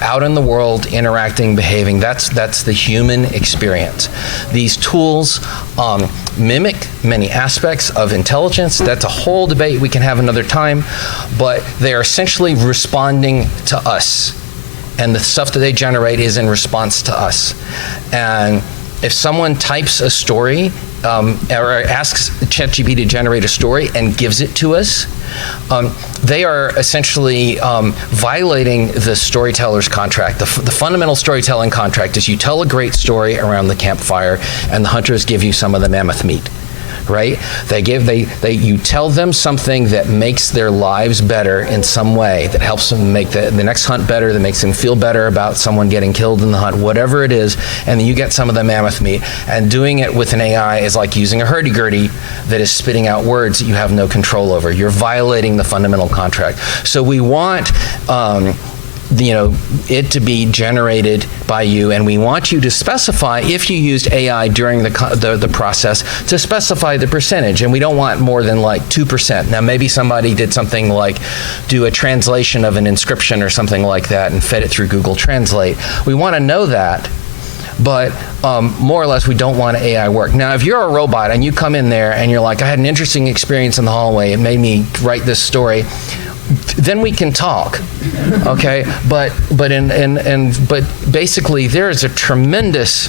out in the world, interacting, behaving. That's the human experience. These tools mimic many aspects of intelligence. That's a whole debate we can have another time, but they are essentially responding to us. And the stuff that they generate is in response to us. And if someone types a story or asks ChatGPT to generate a story and gives it to us, they are essentially violating the storyteller's contract. The fundamental storytelling contract is you tell a great story around the campfire, and the hunters give you some of the mammoth meat. Right? You tell them something that makes their lives better in some way, that helps them make the next hunt better, that makes them feel better about someone getting killed in the hunt, whatever it is, and then you get some of the mammoth meat. And doing it with an AI is like using a hurdy-gurdy that is spitting out words that you have no control over. You're violating the fundamental contract. So we want it to be generated by you, and we want you to specify, if you used AI during the process, to specify the percentage, and we don't want more than like 2%. Now maybe somebody did something like do a translation of an inscription or something like that and fed it through Google Translate. We want to know that, but more or less we don't want AI work. Now if you're a robot and you come in there and you're like, I had an interesting experience in the hallway, it made me write this story, then we can talk, okay? But basically there is a tremendous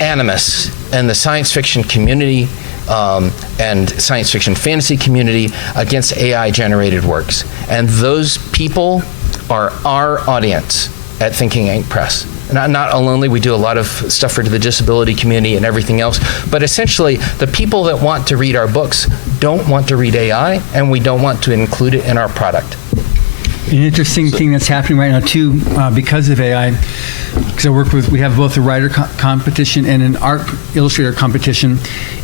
animus in the science fiction community and science fiction fantasy community against AI-generated works, and those people are our audience at Thinking Inc. Press. Not only we do a lot of stuff for the disability community and everything else, but essentially the people that want to read our books don't want to read AI, and we don't want to include it in our product. An interesting thing that's happening right now too, because of AI, because we have both a writer competition and an art illustrator competition,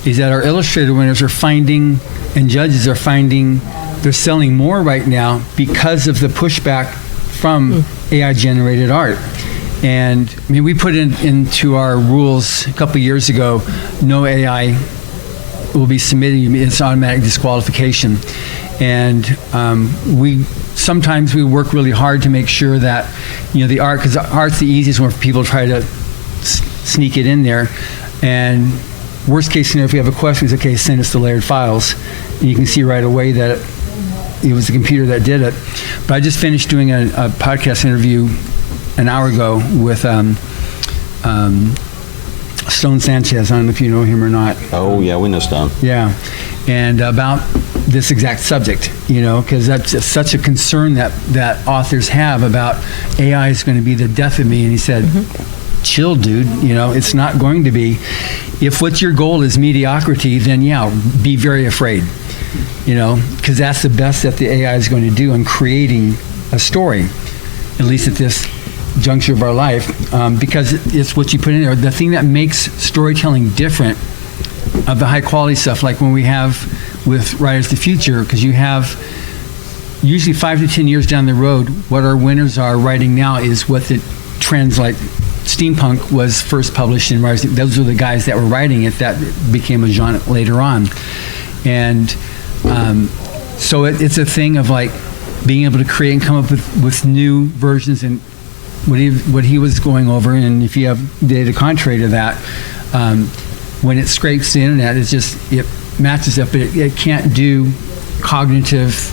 is that our illustrator winners are finding, and judges are finding, they're selling more right now because of the pushback from AI-generated art. And I mean, we put into our rules a couple of years ago, no AI will be submitted, it's automatic disqualification. And sometimes we work really hard to make sure that, the art, because art's the easiest one for people to try to sneak it in there. And worst case scenario, if we have a question, it's okay, send us the layered files. And you can see right away that it was the computer that did it. But I just finished doing a podcast interview an hour ago with Stone Sanchez. I don't know if you know him or not. Oh, yeah, we know Stone. Yeah. And about this exact subject, because that's such a concern that authors have about AI is going to be the death of me. And he said, chill, dude, it's not going to be. If what your goal is mediocrity, then be very afraid, because that's the best that the AI is going to do in creating a story, at least at this juncture of our life, because it's what you put in there. The thing that makes storytelling different of the high quality stuff, like when we have with Writers of the Future, because you have usually 5 to 10 years down the road, what our winners are writing now is what the trends like steampunk was first published in Rising. Those were the guys that were writing it. That became a genre later on, and so it's a thing of like being able to create and come up with new versions. And what he was going over, and if you have data contrary to that, when it scrapes the internet, it matches up, but it can't do cognitive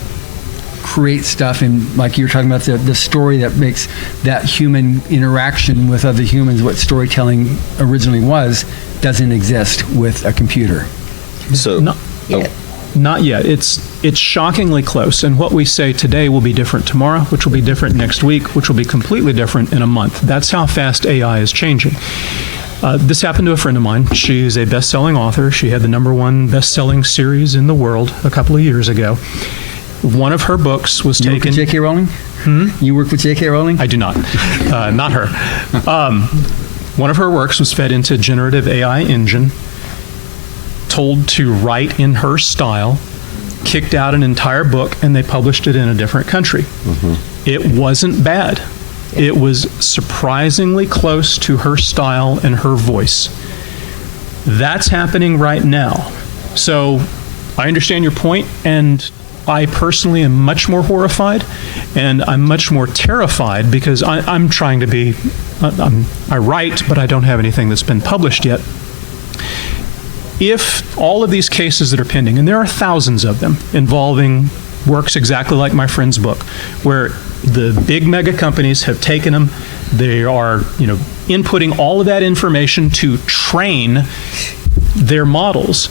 create stuff. And like you were talking about the story that makes that human interaction with other humans, what storytelling originally was, doesn't exist with a computer. So, Not yet. It's shockingly close. And what we say today will be different tomorrow, which will be different next week, which will be completely different in a month. That's how fast AI is changing. This happened to a friend of mine. She's a best-selling author. She had the #1 best-selling series in the world a couple of years ago. One of her books was taken... You work with J.K. Rowling? You work with J.K. Rowling? I do not. Not her. One of her works was fed into a generative AI engine, told to write in her style, kicked out an entire book, and they published it in a different country. It wasn't bad. It was surprisingly close to her style and her voice. That's happening right now. So I understand your point, and I personally am much more horrified, and I'm much more terrified because I'm trying to be, I write, but I don't have anything that's been published yet. If all of these cases that are pending, and there are thousands of them involving works exactly like my friend's book, where the big mega companies have taken them, they are, inputting all of that information to train their models.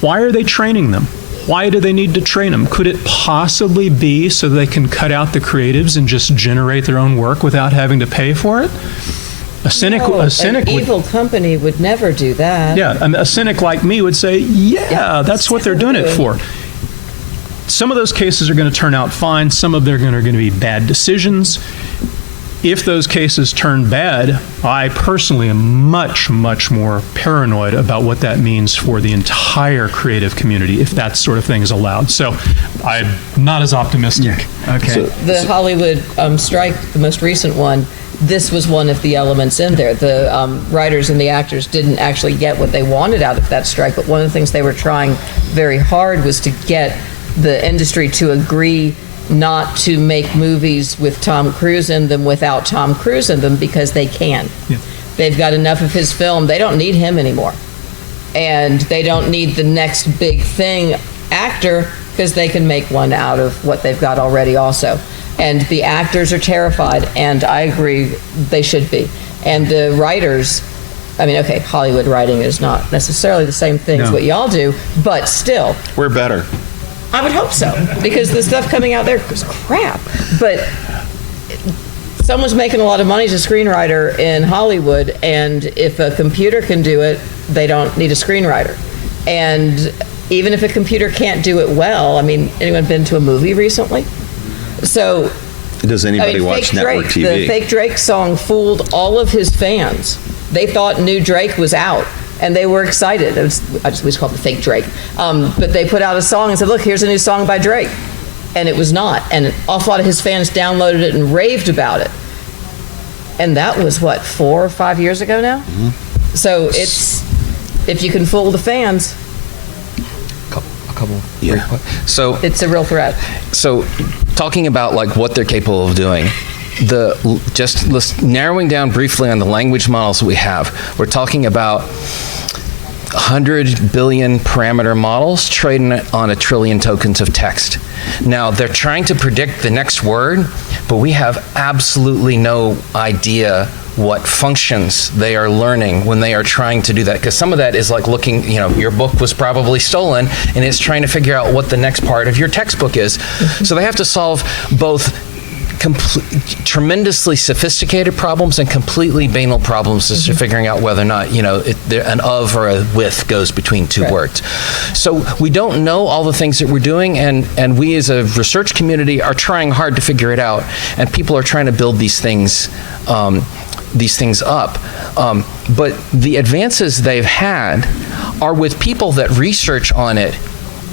Why are they training them? Why do they need to train them? Could it possibly be so they can cut out the creatives and just generate their own work without having to pay for it? An evil company would never do that. Yeah, a cynic like me would say, yeah, that's what they're doing it for. Some of those cases are going to turn out fine. Some of them are going to be bad decisions. If those cases turn bad, I personally am much, much more paranoid about what that means for the entire creative community if that sort of thing is allowed. So I'm not as optimistic. Yeah. Okay. The Hollywood strike, the most recent one, this was one of the elements in there. The writers and the actors didn't actually get what they wanted out of that strike, but one of the things they were trying very hard was to get the industry to agree not to make movies with Tom Cruise in them without Tom Cruise in them, because they can. Yeah. They've got enough of his film. They don't need him anymore. And they don't need the next big thing actor, because they can make one out of what they've got already also. And the actors are terrified, and I agree they should be. And the writers, Hollywood writing is not necessarily the same thing as what y'all do, but still. we're better. I would hope so, because the stuff coming out there is crap. But someone's making a lot of money as a screenwriter in Hollywood, and if a computer can do it, they don't need a screenwriter. And even if a computer can't do it well, anyone been to a movie recently? So, Does anybody watch Fake network Drake, TV? the Fake Drake song fooled all of his fans. They thought new Drake was out, and they were excited. We just call it the Fake Drake. But they put out a song and said, look, here's a new song by Drake. And it was not. And an awful lot of his fans downloaded it and raved about it. And that was, 4 or 5 years ago now? Mm-hmm. So if you can fool the fans. A couple. Yeah. So it's a real threat. So talking about what they're capable of doing, narrowing down briefly on the language models we have, we're talking about 100 billion parameter models trading on 1 trillion tokens of text. Now, they're trying to predict the next word, but we have absolutely no idea what functions they are learning when they are trying to do that. Because some of that is like looking, your book was probably stolen, and it's trying to figure out what the next part of your textbook is. So they have to solve both tremendously sophisticated problems and completely banal problems as to figuring out whether or not an of or a with goes between two words. So we don't know all the things that we're doing, and we as a research community are trying hard to figure it out, and people are trying to build these things up. But the advances they've had are with people that research on it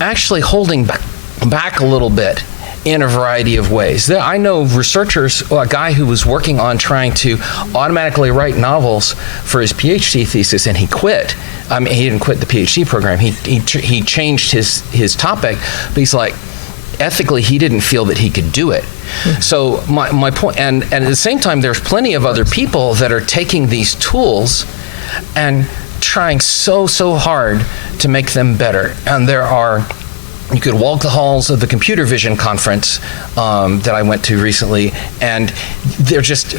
actually holding back a little bit in a variety of ways. I know researchers, a guy who was working on trying to automatically write novels for his PhD thesis, and he quit. I mean, he didn't quit the PhD program. He changed his topic, but he's like, ethically, he didn't feel that he could do it. So my point, and at the same time, there's plenty of other people that are taking these tools and trying so hard to make them better. And you could walk the halls of the Computer Vision conference that I went to recently, and they're just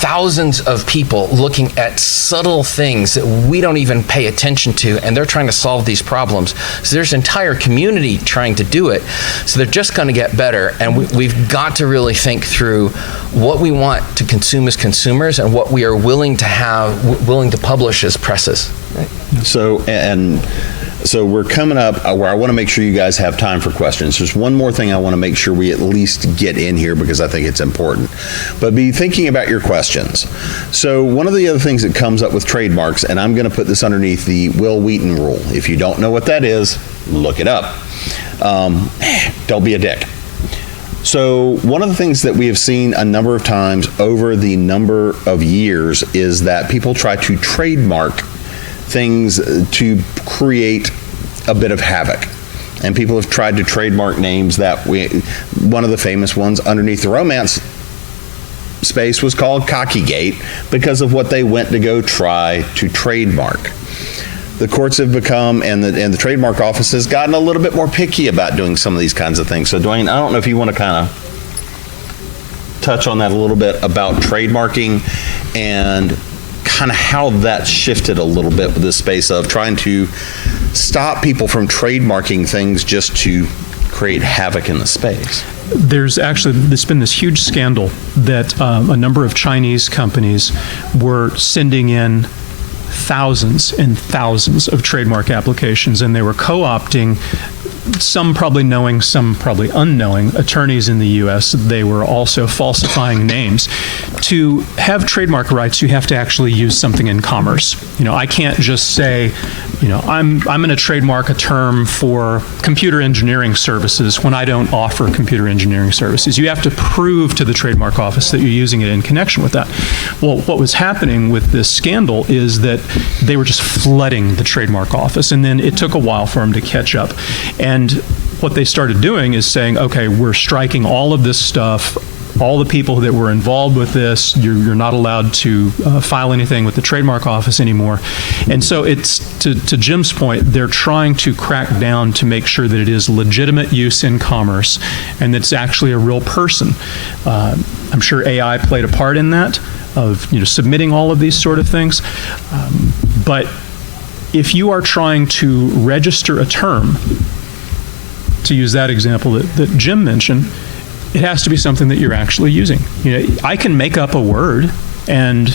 thousands of people looking at subtle things that we don't even pay attention to, and they're trying to solve these problems. So there's an entire community trying to do it. So they're just going to get better, and we've got to really think through what we want to consume as consumers and what we are willing to publish as presses. So we're coming up where I want to make sure you guys have time for questions. There's one more thing I want to make sure we at least get in here because I think it's important. But be thinking about your questions. So one of the other things that comes up with trademarks, and I'm going to put this underneath the Will Wheaton rule. If you don't know what that is, look it up. Don't be a dick. So one of the things that we have seen a number of times over the number of years is that people try to trademark things to create a bit of havoc. And people have tried to trademark names one of the famous ones underneath the romance space was called Cockygate because of what they went to go try to trademark. The courts have become, and the trademark office has gotten a little bit more picky about doing some of these kinds of things. So Dwayne, I don't know if you want to kind of touch on that a little bit about trademarking and kind of how that shifted a little bit with this space of trying to stop people from trademarking things just to create havoc in the space. There's been this huge scandal that a number of Chinese companies were sending in thousands and thousands of trademark applications, and they were co-opting, some probably knowing, some probably unknowing, attorneys in the U.S. They were also falsifying names. To have trademark rights, you have to actually use something in commerce. I can't just say, I'm going to trademark a term for computer engineering services when I don't offer computer engineering services. You have to prove to the trademark office that you're using it in connection with that. Well, what was happening with this scandal is that they were just flooding the trademark office, and then it took a while for them to catch up. And what they started doing is saying, okay, we're striking all of this stuff, all the people that were involved with this, you're not allowed to file anything with the trademark office anymore. And so it's, to Jim's point, they're trying to crack down to make sure that it is legitimate use in commerce and that it's actually a real person. I'm sure AI played a part in that, of submitting all of these sort of things. But if you are trying to register a term, to use that example that Jim mentioned, it has to be something that you're actually using. I can make up a word, and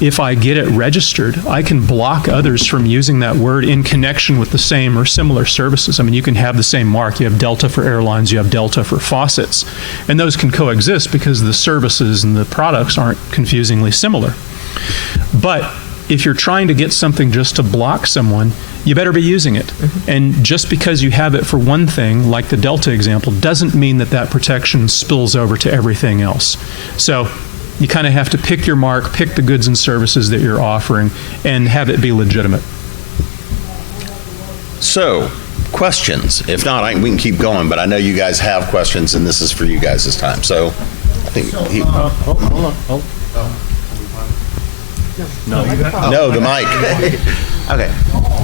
if I get it registered, I can block others from using that word in connection with the same or similar services. I mean, you can have the same mark. You have Delta for airlines, you have Delta for faucets, and those can coexist because the services and the products aren't confusingly similar. But if you're trying to get something just to block someone, you better be using it. Mm-hmm. And just because you have it for one thing, like the Delta example, doesn't mean that protection spills over to everything else. So you kind of have to pick your mark, pick the goods and services that you're offering, and have it be legitimate. So, questions. If not, we can keep going, but I know you guys have questions, and this is for you guys this time. So, I think hold on. No, the mic. Okay.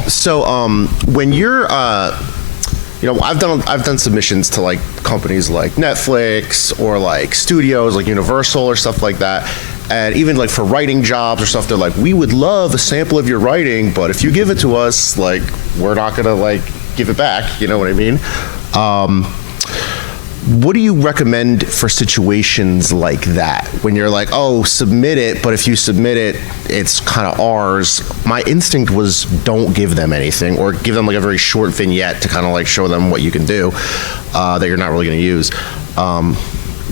So when you're I've done submissions to like companies like Netflix or like studios like Universal or stuff like that. And even like for writing jobs or stuff, they're like, we would love a sample of your writing, but if you give it to us, like, we're not gonna like give it back, you know what I mean? What do you recommend for situations like that? When you're like, oh, submit it, but if you submit it, it's kind of ours. My instinct was don't give them anything, or give them like a very short vignette to kind of like show them what you can do that you're not really going to use.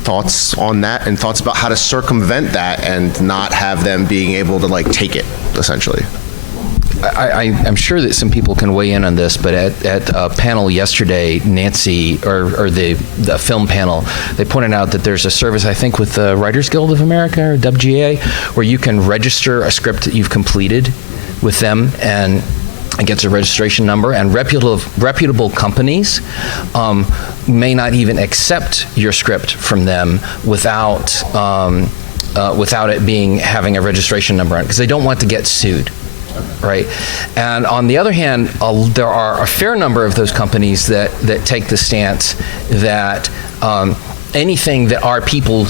Thoughts on that, and thoughts about how to circumvent that and not have them being able to like take it, essentially? I'm sure that some people can weigh in on this, but at a panel yesterday, Nancy, or the film panel, they pointed out that there's a service, I think, with the Writers Guild of America, or WGA, where you can register a script that you've completed with them, and it gets a registration number, and reputable companies may not even accept your script from them without it having a registration number on it, because they don't want to get sued. Right, and on the other hand, there are a fair number of those companies that take the stance that anything that our people,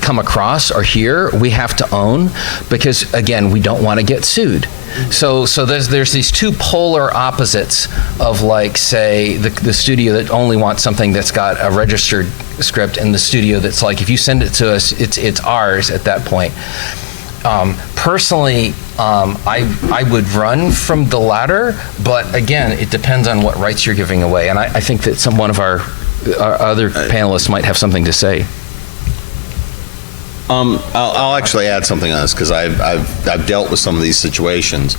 come across or hear, we have to own, because again, we don't want to get sued. So there's these two polar opposites of, like, say, the studio that only wants something that's got a registered script, and the studio that's like, if you send it to us, it's ours at that point. Personally, I would run from the latter, but again, it depends on what rights you're giving away. And I think that one of our other panelists might have something to say. I'll actually add something on this, because I've dealt with some of these situations.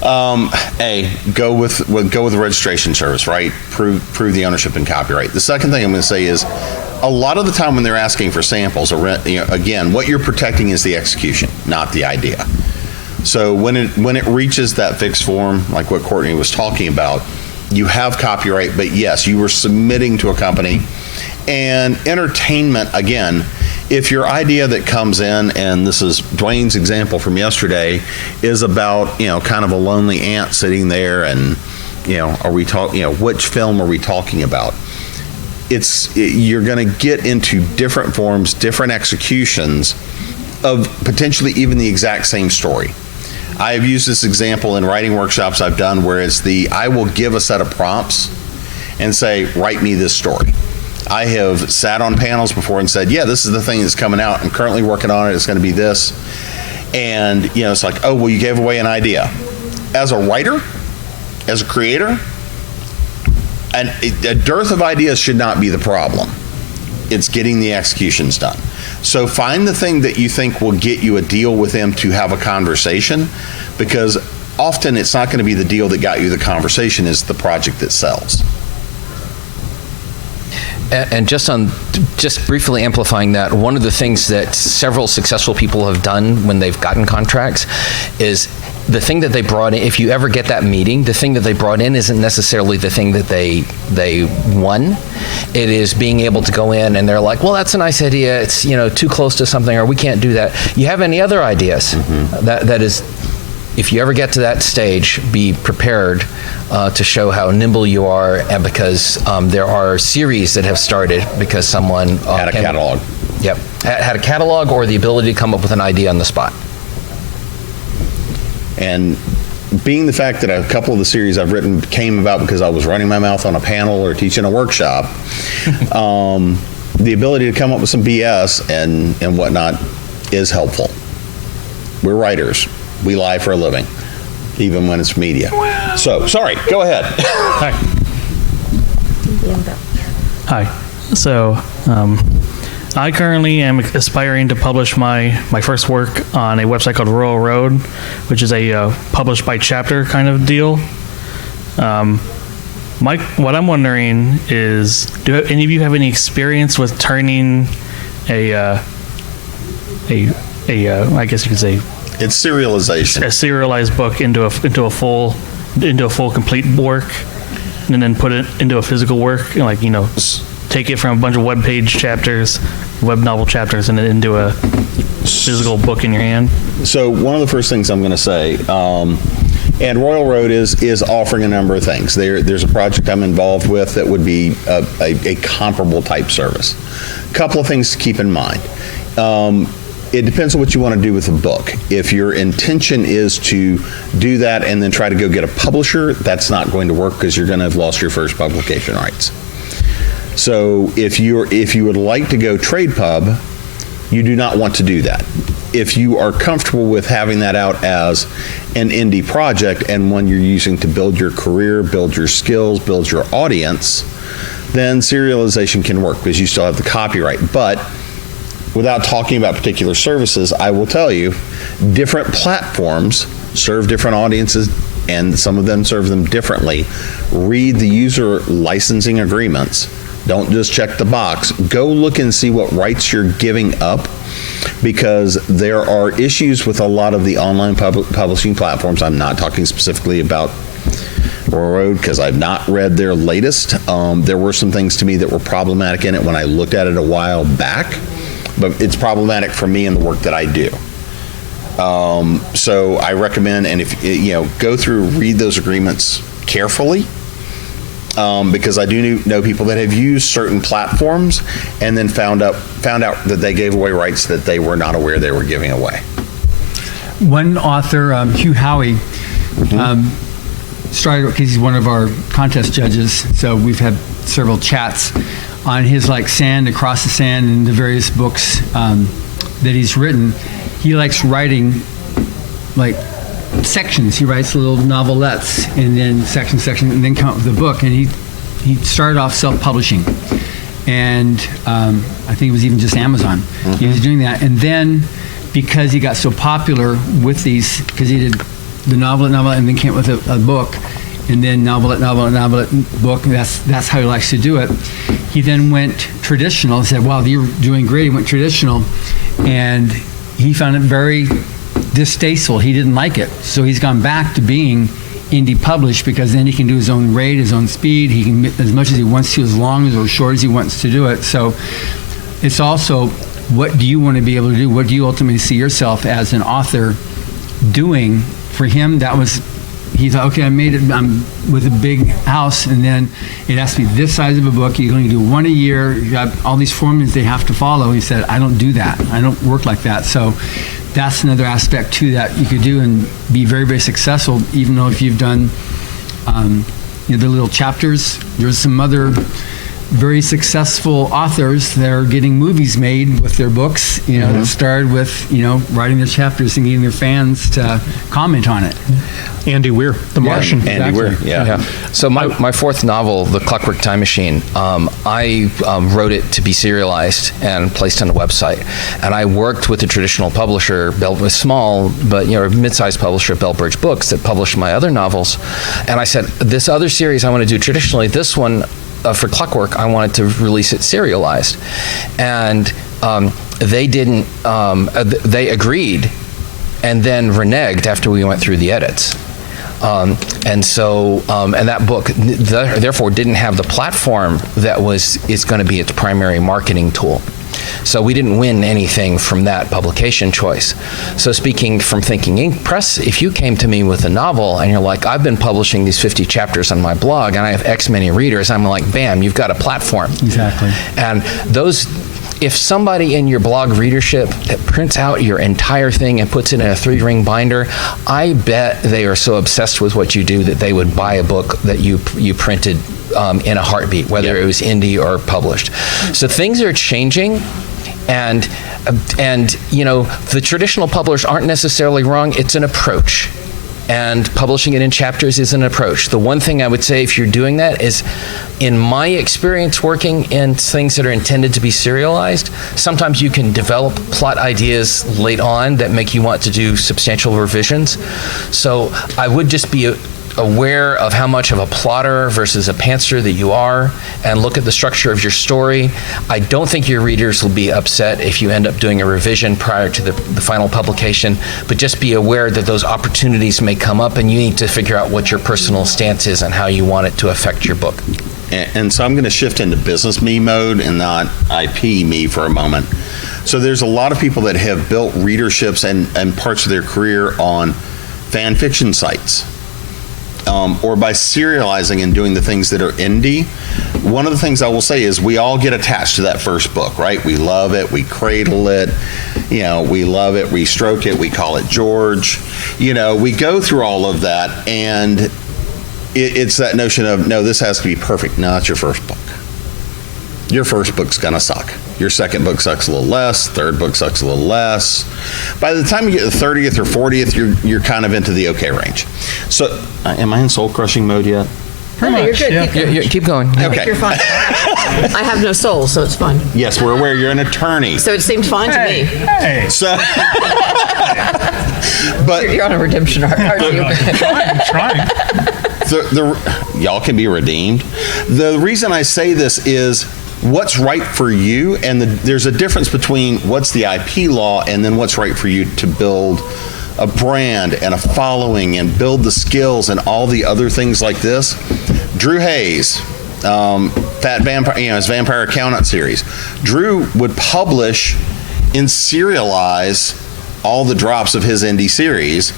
Go with the registration service, right? Prove the ownership and copyright. The second thing I'm going to say is, a lot of the time when they're asking for samples, again, what you're protecting is the execution, not the idea. So when it reaches that fixed form, like what Courtney was talking about, you have copyright, but yes, you were submitting to a company. And entertainment, again, if your idea that comes in, and this is Dwayne's example from yesterday, is about, kind of a lonely ant sitting there, and, which film are we talking about? You're going to get into different forms, different executions of potentially even the exact same story. I have used this example in writing workshops I've done, where I will give a set of prompts and say, write me this story. I have sat on panels before and said, yeah, this is the thing that's coming out. I'm currently working on it. It's going to be this. And, it's like, oh, well, you gave away an idea. As a writer, as a creator, and a dearth of ideas should not be the problem. It's getting the executions done. So find the thing that you think will get you a deal with them to have a conversation, because often it's not going to be the deal that got you the conversation, it's the project that sells. And just briefly amplifying that, one of the things that several successful people have done when they've gotten contracts is the thing that they brought in. If you ever get that meeting, the thing that they brought in isn't necessarily the thing that they won. It is being able to go in and they're like, well, that's a nice idea. It's too close to something, or we can't do that. You have any other ideas? Mm-hmm. That is, if you ever get to that stage, be prepared to show how nimble you are, and because there are series that have started because someone had a catalog. Yep, had a catalog or the ability to come up with an idea on the spot. And being the fact that a couple of the series I've written came about because I was running my mouth on a panel or teaching a workshop, the ability to come up with some BS and whatnot is helpful. We're writers. We lie for a living, even when it's media. So, sorry, go ahead. Hi. Hi. So, I currently am aspiring to publish my first work on a website called Royal Road, which is a published by chapter kind of deal. What I'm wondering is, do any of you have any experience with turning I guess you could say, it's serialization, a serialized book into a full complete work, and then put it into a physical work, take it from a bunch of web page chapters, web novel chapters, and then into a physical book in your hand? So one of the first things I'm going to say, and Royal Road is offering a number of things. There's a project I'm involved with that would be a comparable type service. A couple of things to keep in mind. It depends on what you want to do with a book. If your intention is to do that and then try to go get a publisher, that's not going to work because you're going to have lost your first publication rights. So if you would like to go trade pub, you do not want to do that. If you are comfortable with having that out as an indie project and one you're using to build your career, build your skills, build your audience, then serialization can work because you still have the copyright. But without talking about particular services, I will tell you, different platforms serve different audiences, and some of them serve them differently. Read the user licensing agreements. Don't just check the box. Go look and see what rights you're giving up, because there are issues with a lot of the online publishing platforms. I'm not talking specifically about Royal Road because I've not read their latest. There were some things to me that were problematic in it when I looked at it a while back, but it's problematic for me in the work that I do. So I recommend, and if go through, read those agreements carefully, because I do know people that have used certain platforms and then found out that they gave away rights that they were not aware they were giving away. One author, Hugh Howey, started, because he's one of our contest judges, so we've had several chats on his Sand, Across the Sand, and the various books that he's written. He likes writing sections. He writes little novelettes and then section, and then come up with a book. And he started off self-publishing, and I think it was even just Amazon. He was doing that, and then because he got so popular with these, because he did the novelette, and then came up with a book, and then novelette, book. That's how he likes to do it. He then went traditional. He said, "Wow, you're doing great." He went traditional, and he found it very distasteful. He didn't like it. So he's gone back to being indie published, because then he can do his own rate, his own speed. He can, as much as he wants to, as long as or short as he wants to do it. So it's also, what do you want to be able to do? What do you ultimately see yourself as an author doing? For him, that was, he thought, okay, I made it, I'm with a big house, and then it has to be this size of a book. You can only do one a year. You have all these formulas they have to follow. He said, I don't do that. I don't work like that. So that's another aspect too that you could do and be very, very successful, even though if you've done the little chapters. There's some other very successful authors that are getting movies made with their books, that started with, writing their chapters and getting their fans to comment on it. Andy Weir, The Martian. Andy Weir, yeah. So my fourth novel, The Clockwork Time Machine, I wrote it to be serialized and placed on the website. And I worked with a traditional publisher, a small but mid-sized publisher, Bellbridge Books, that published my other novels. And I said, this other series I want to do traditionally, this one for Clockwork, I wanted to release it serialized. And they didn't, they agreed and then reneged after we went through the edits. And that book therefore didn't have the platform that is going to be its primary marketing tool. So we didn't win anything from that publication choice. So speaking from Thinking Ink Press, if you came to me with a novel and you're like, I've been publishing these 50 chapters on my blog and I have X many readers, I'm like, bam, you've got a platform. Exactly. And if somebody in your blog readership prints out your entire thing and puts it in a 3-ring binder, I bet they are so obsessed with what you do that they would buy a book that you printed in a heartbeat, whether it was indie or published. So things are changing, and the traditional publishers aren't necessarily wrong. It's an approach. And publishing it in chapters is an approach. The one thing I would say if you're doing that is, in my experience working in things that are intended to be serialized, sometimes you can develop plot ideas late on that make you want to do substantial revisions. So I would just be aware of how much of a plotter versus a pantser that you are, and look at the structure of your story. I don't think your readers will be upset if you end up doing a revision prior to the final publication, but just be aware that those opportunities may come up and you need to figure out what your personal stance is and how you want it to affect your book. And so I'm going to shift into business me mode and not IP me for a moment. So there's a lot of people that have built readerships and parts of their career on fan fiction sites. Or by serializing and doing the things that are indie. One of the things I will say is we all get attached to that first book, right? We love it, we cradle it, we love it, we stroke it, we call it George. We go through all of that, and it's that notion of, no, this has to be perfect. No, it's your first book. Your first book's gonna suck. Your second book sucks a little less. Third book sucks a little less. By the time you get the 30th or 40th, you're kind of into the okay range. So, am I in soul crushing mode yet? No, you're good. Yeah. Keep going. I think you're fine. I have no soul, so it's fine. Yes, we're aware you're an attorney. So it seemed fine to me. So, But You're on a redemption arc, aren't you? I'm trying. y'all can be redeemed. The reason I say this is what's right for you, and there's a difference between what's the IP law and then what's right for you to build a brand and a following and build the skills and all the other things like this. Drew Hayes, Fat Vampire, his Vampire Accountant series. Drew would publish and serialize all the drops of his indie series.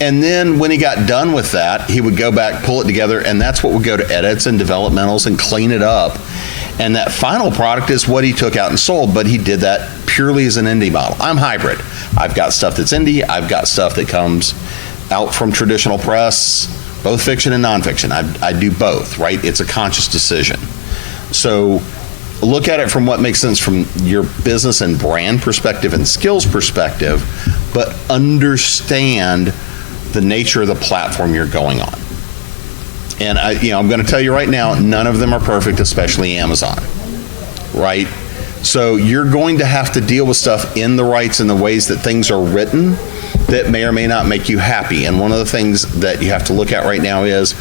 And then when he got done with that, he would go back, pull it together, and that's what would go to edits and developmentals and clean it up. And that final product is what he took out and sold, but he did that purely as an indie model. I'm hybrid. I've got stuff that's indie. I've got stuff that comes out from traditional press, both fiction and nonfiction. I do both, right? It's a conscious decision. So look at it from what makes sense from your business and brand perspective and skills perspective, but understand the nature of the platform you're going on. And I'm going to tell you right now, none of them are perfect, especially Amazon, right? So you're going to have to deal with stuff in the rights and the ways that things are written that may or may not make you happy. And one of the things that you have to look at right now is,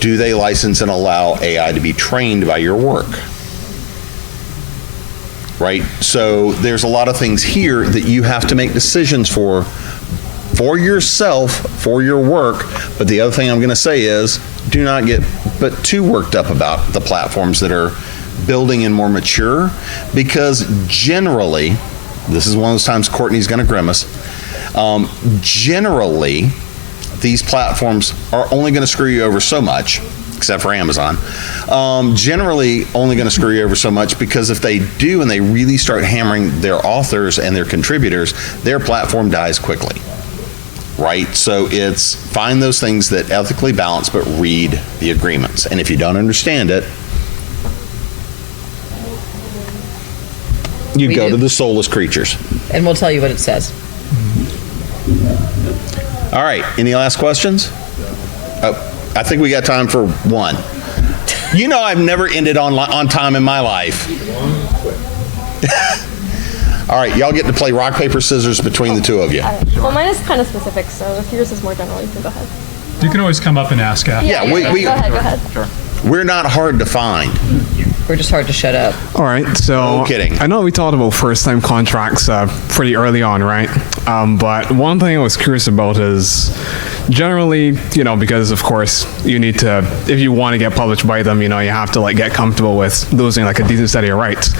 do they license and allow AI to be trained by your work? Right? So there's a lot of things here that you have to make decisions for yourself, for your work. But the other thing I'm going to say is, do not get too worked up about the platforms that are building and more mature, because generally, this is one of those times Courtney's going to grimace, generally, these platforms are only going to screw you over so much, except for Amazon, generally only going to screw you over so much, because if they do and they really start hammering their authors and their contributors, their platform dies quickly. Right? So it's find those things that ethically balance, but read the agreements. And if you don't understand it, you go to the soulless creatures. And we'll tell you what it says. All right. Any last questions? Oh, I think we got time for one. You know I've never ended on time in my life. All right, y'all get to play rock, paper, scissors between the two of you. Well, mine is kind of specific, so if yours is more general, you can go ahead. You can always come up and ask after. Yeah, go ahead. Sure. We're not hard to find. We're just hard to shut up. All right, so No kidding. I know we talked about first-time contracts pretty early on, right? But one thing I was curious about is generally, because of course you need to, if you want to get published by them, you have to get comfortable with losing a decent set of your rights.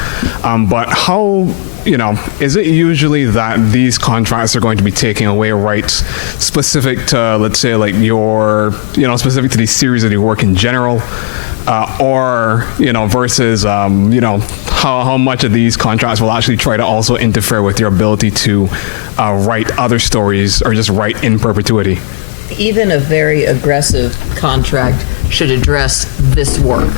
But how, is it usually that these contracts are going to be taking away rights specific to, let's say, your, specific to these series of your work in general? Or versus how much of these contracts will actually try to also interfere with your ability to write other stories or just write in perpetuity? Even a very aggressive contract should address this work.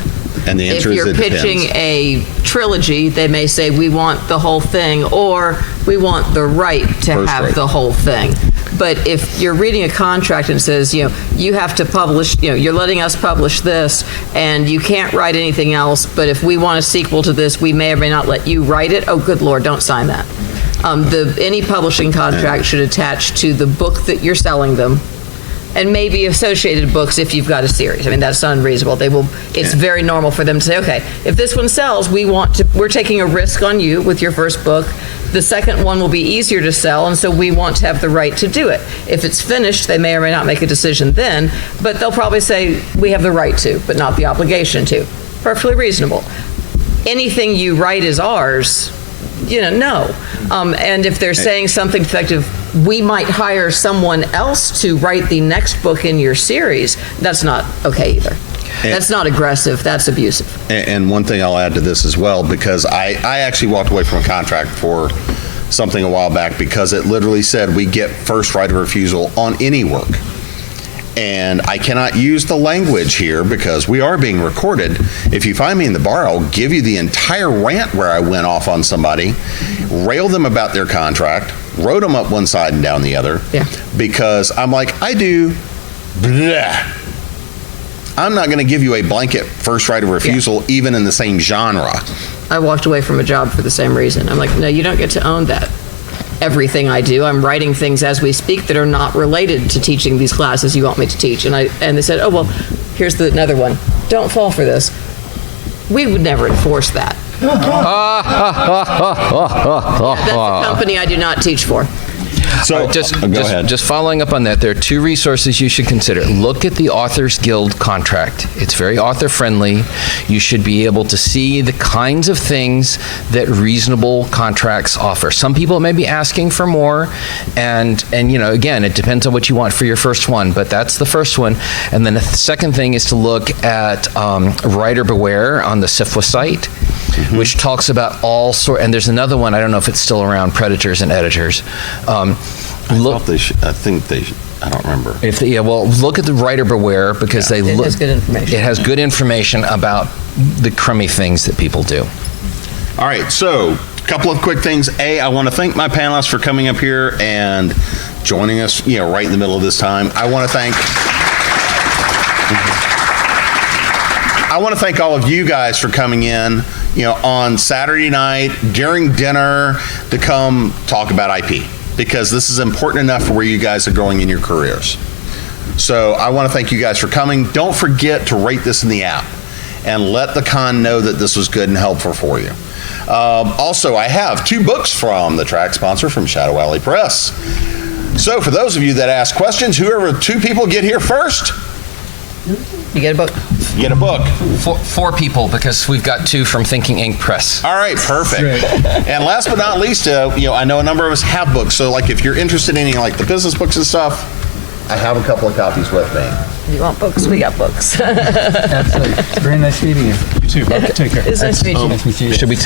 And the answer if is you're it pitching depends. a trilogy, they may say, we want the whole thing, or we want the right to First have right. the whole thing. But if you're reading a contract and it says, you have to publish, you're letting us publish this, and you can't write anything else, but if we want a sequel to this, we may or may not let you write it. Oh, good Lord, don't sign that. Any publishing contract should attach to the book that you're selling them, and maybe associated books if you've got a series. I mean, that's unreasonable. It's very normal for them to say, okay, if this one sells, we're taking a risk on you with your first book. The second one will be easier to sell, and so we want to have the right to do it. If it's finished, they may or may not make a decision then, but they'll probably say, we have the right to, but not the obligation to. Perfectly reasonable. Anything you write is ours, no. And if they're saying something effective, we might hire someone else to write the next book in your series, that's not okay either. That's not aggressive, that's abusive. And one thing I'll add to this as well, because I actually walked away from a contract for something a while back because it literally said we get first right of refusal on any work. And I cannot use the language here because we are being recorded. If you find me in the bar, I'll give you the entire rant where I went off on somebody, rail them about their contract, wrote them up one side and down the other. Yeah. Because I'm like, I do, blah. I'm not going to give you a blanket first right of refusal, even in the same genre. I walked away from a job for the same reason. I'm like, no, you don't get to own that. everything I do. I'm writing things as we speak that are not related to teaching these classes you want me to teach. And they said, oh, well, here's another one. Don't fall for this. We would never enforce that. That's the company I do not teach for. So go ahead. Just following up on that, there are two resources you should consider. Look at the Authors Guild contract. It's very author friendly. You should be able to see the kinds of things that reasonable contracts offer. Some people may be asking for more, and again, it depends on what you want for your first one, but that's the first one. And then the second thing is to look at Writer Beware on the SIFWA site, which talks about all sort. And there's another one, I don't know if it's still around, Predators and Editors. I don't remember. Look at the Writer Beware because It has good information. It has good information about the crummy things that people do. All right, so a couple of quick things. I want to thank my panelists for coming up here and joining us, right in the middle of this time. I want to thank all of you guys for coming in, on Saturday night during dinner to come talk about IP, because this is important enough for where you guys are going in your careers. So I want to thank you guys for coming. Don't forget to rate this in the app and let the con know that this was good and helpful for you. Also, I have 2 books from the track sponsor, from Shadow Alley Press. So for those of you that ask questions, whoever 2 people get here first, You get a book. you get a book. 4 people, because we've got 2 from Thinking Ink Press. All right, perfect. And last but not least, I know a number of us have books. So like if you're interested in any like the business books and stuff, I have a couple of copies with me. You want books? We got books. Absolutely. It's very nice meeting you. You too. Take care. It's nice to meet you. Nice to meet you. Should we tell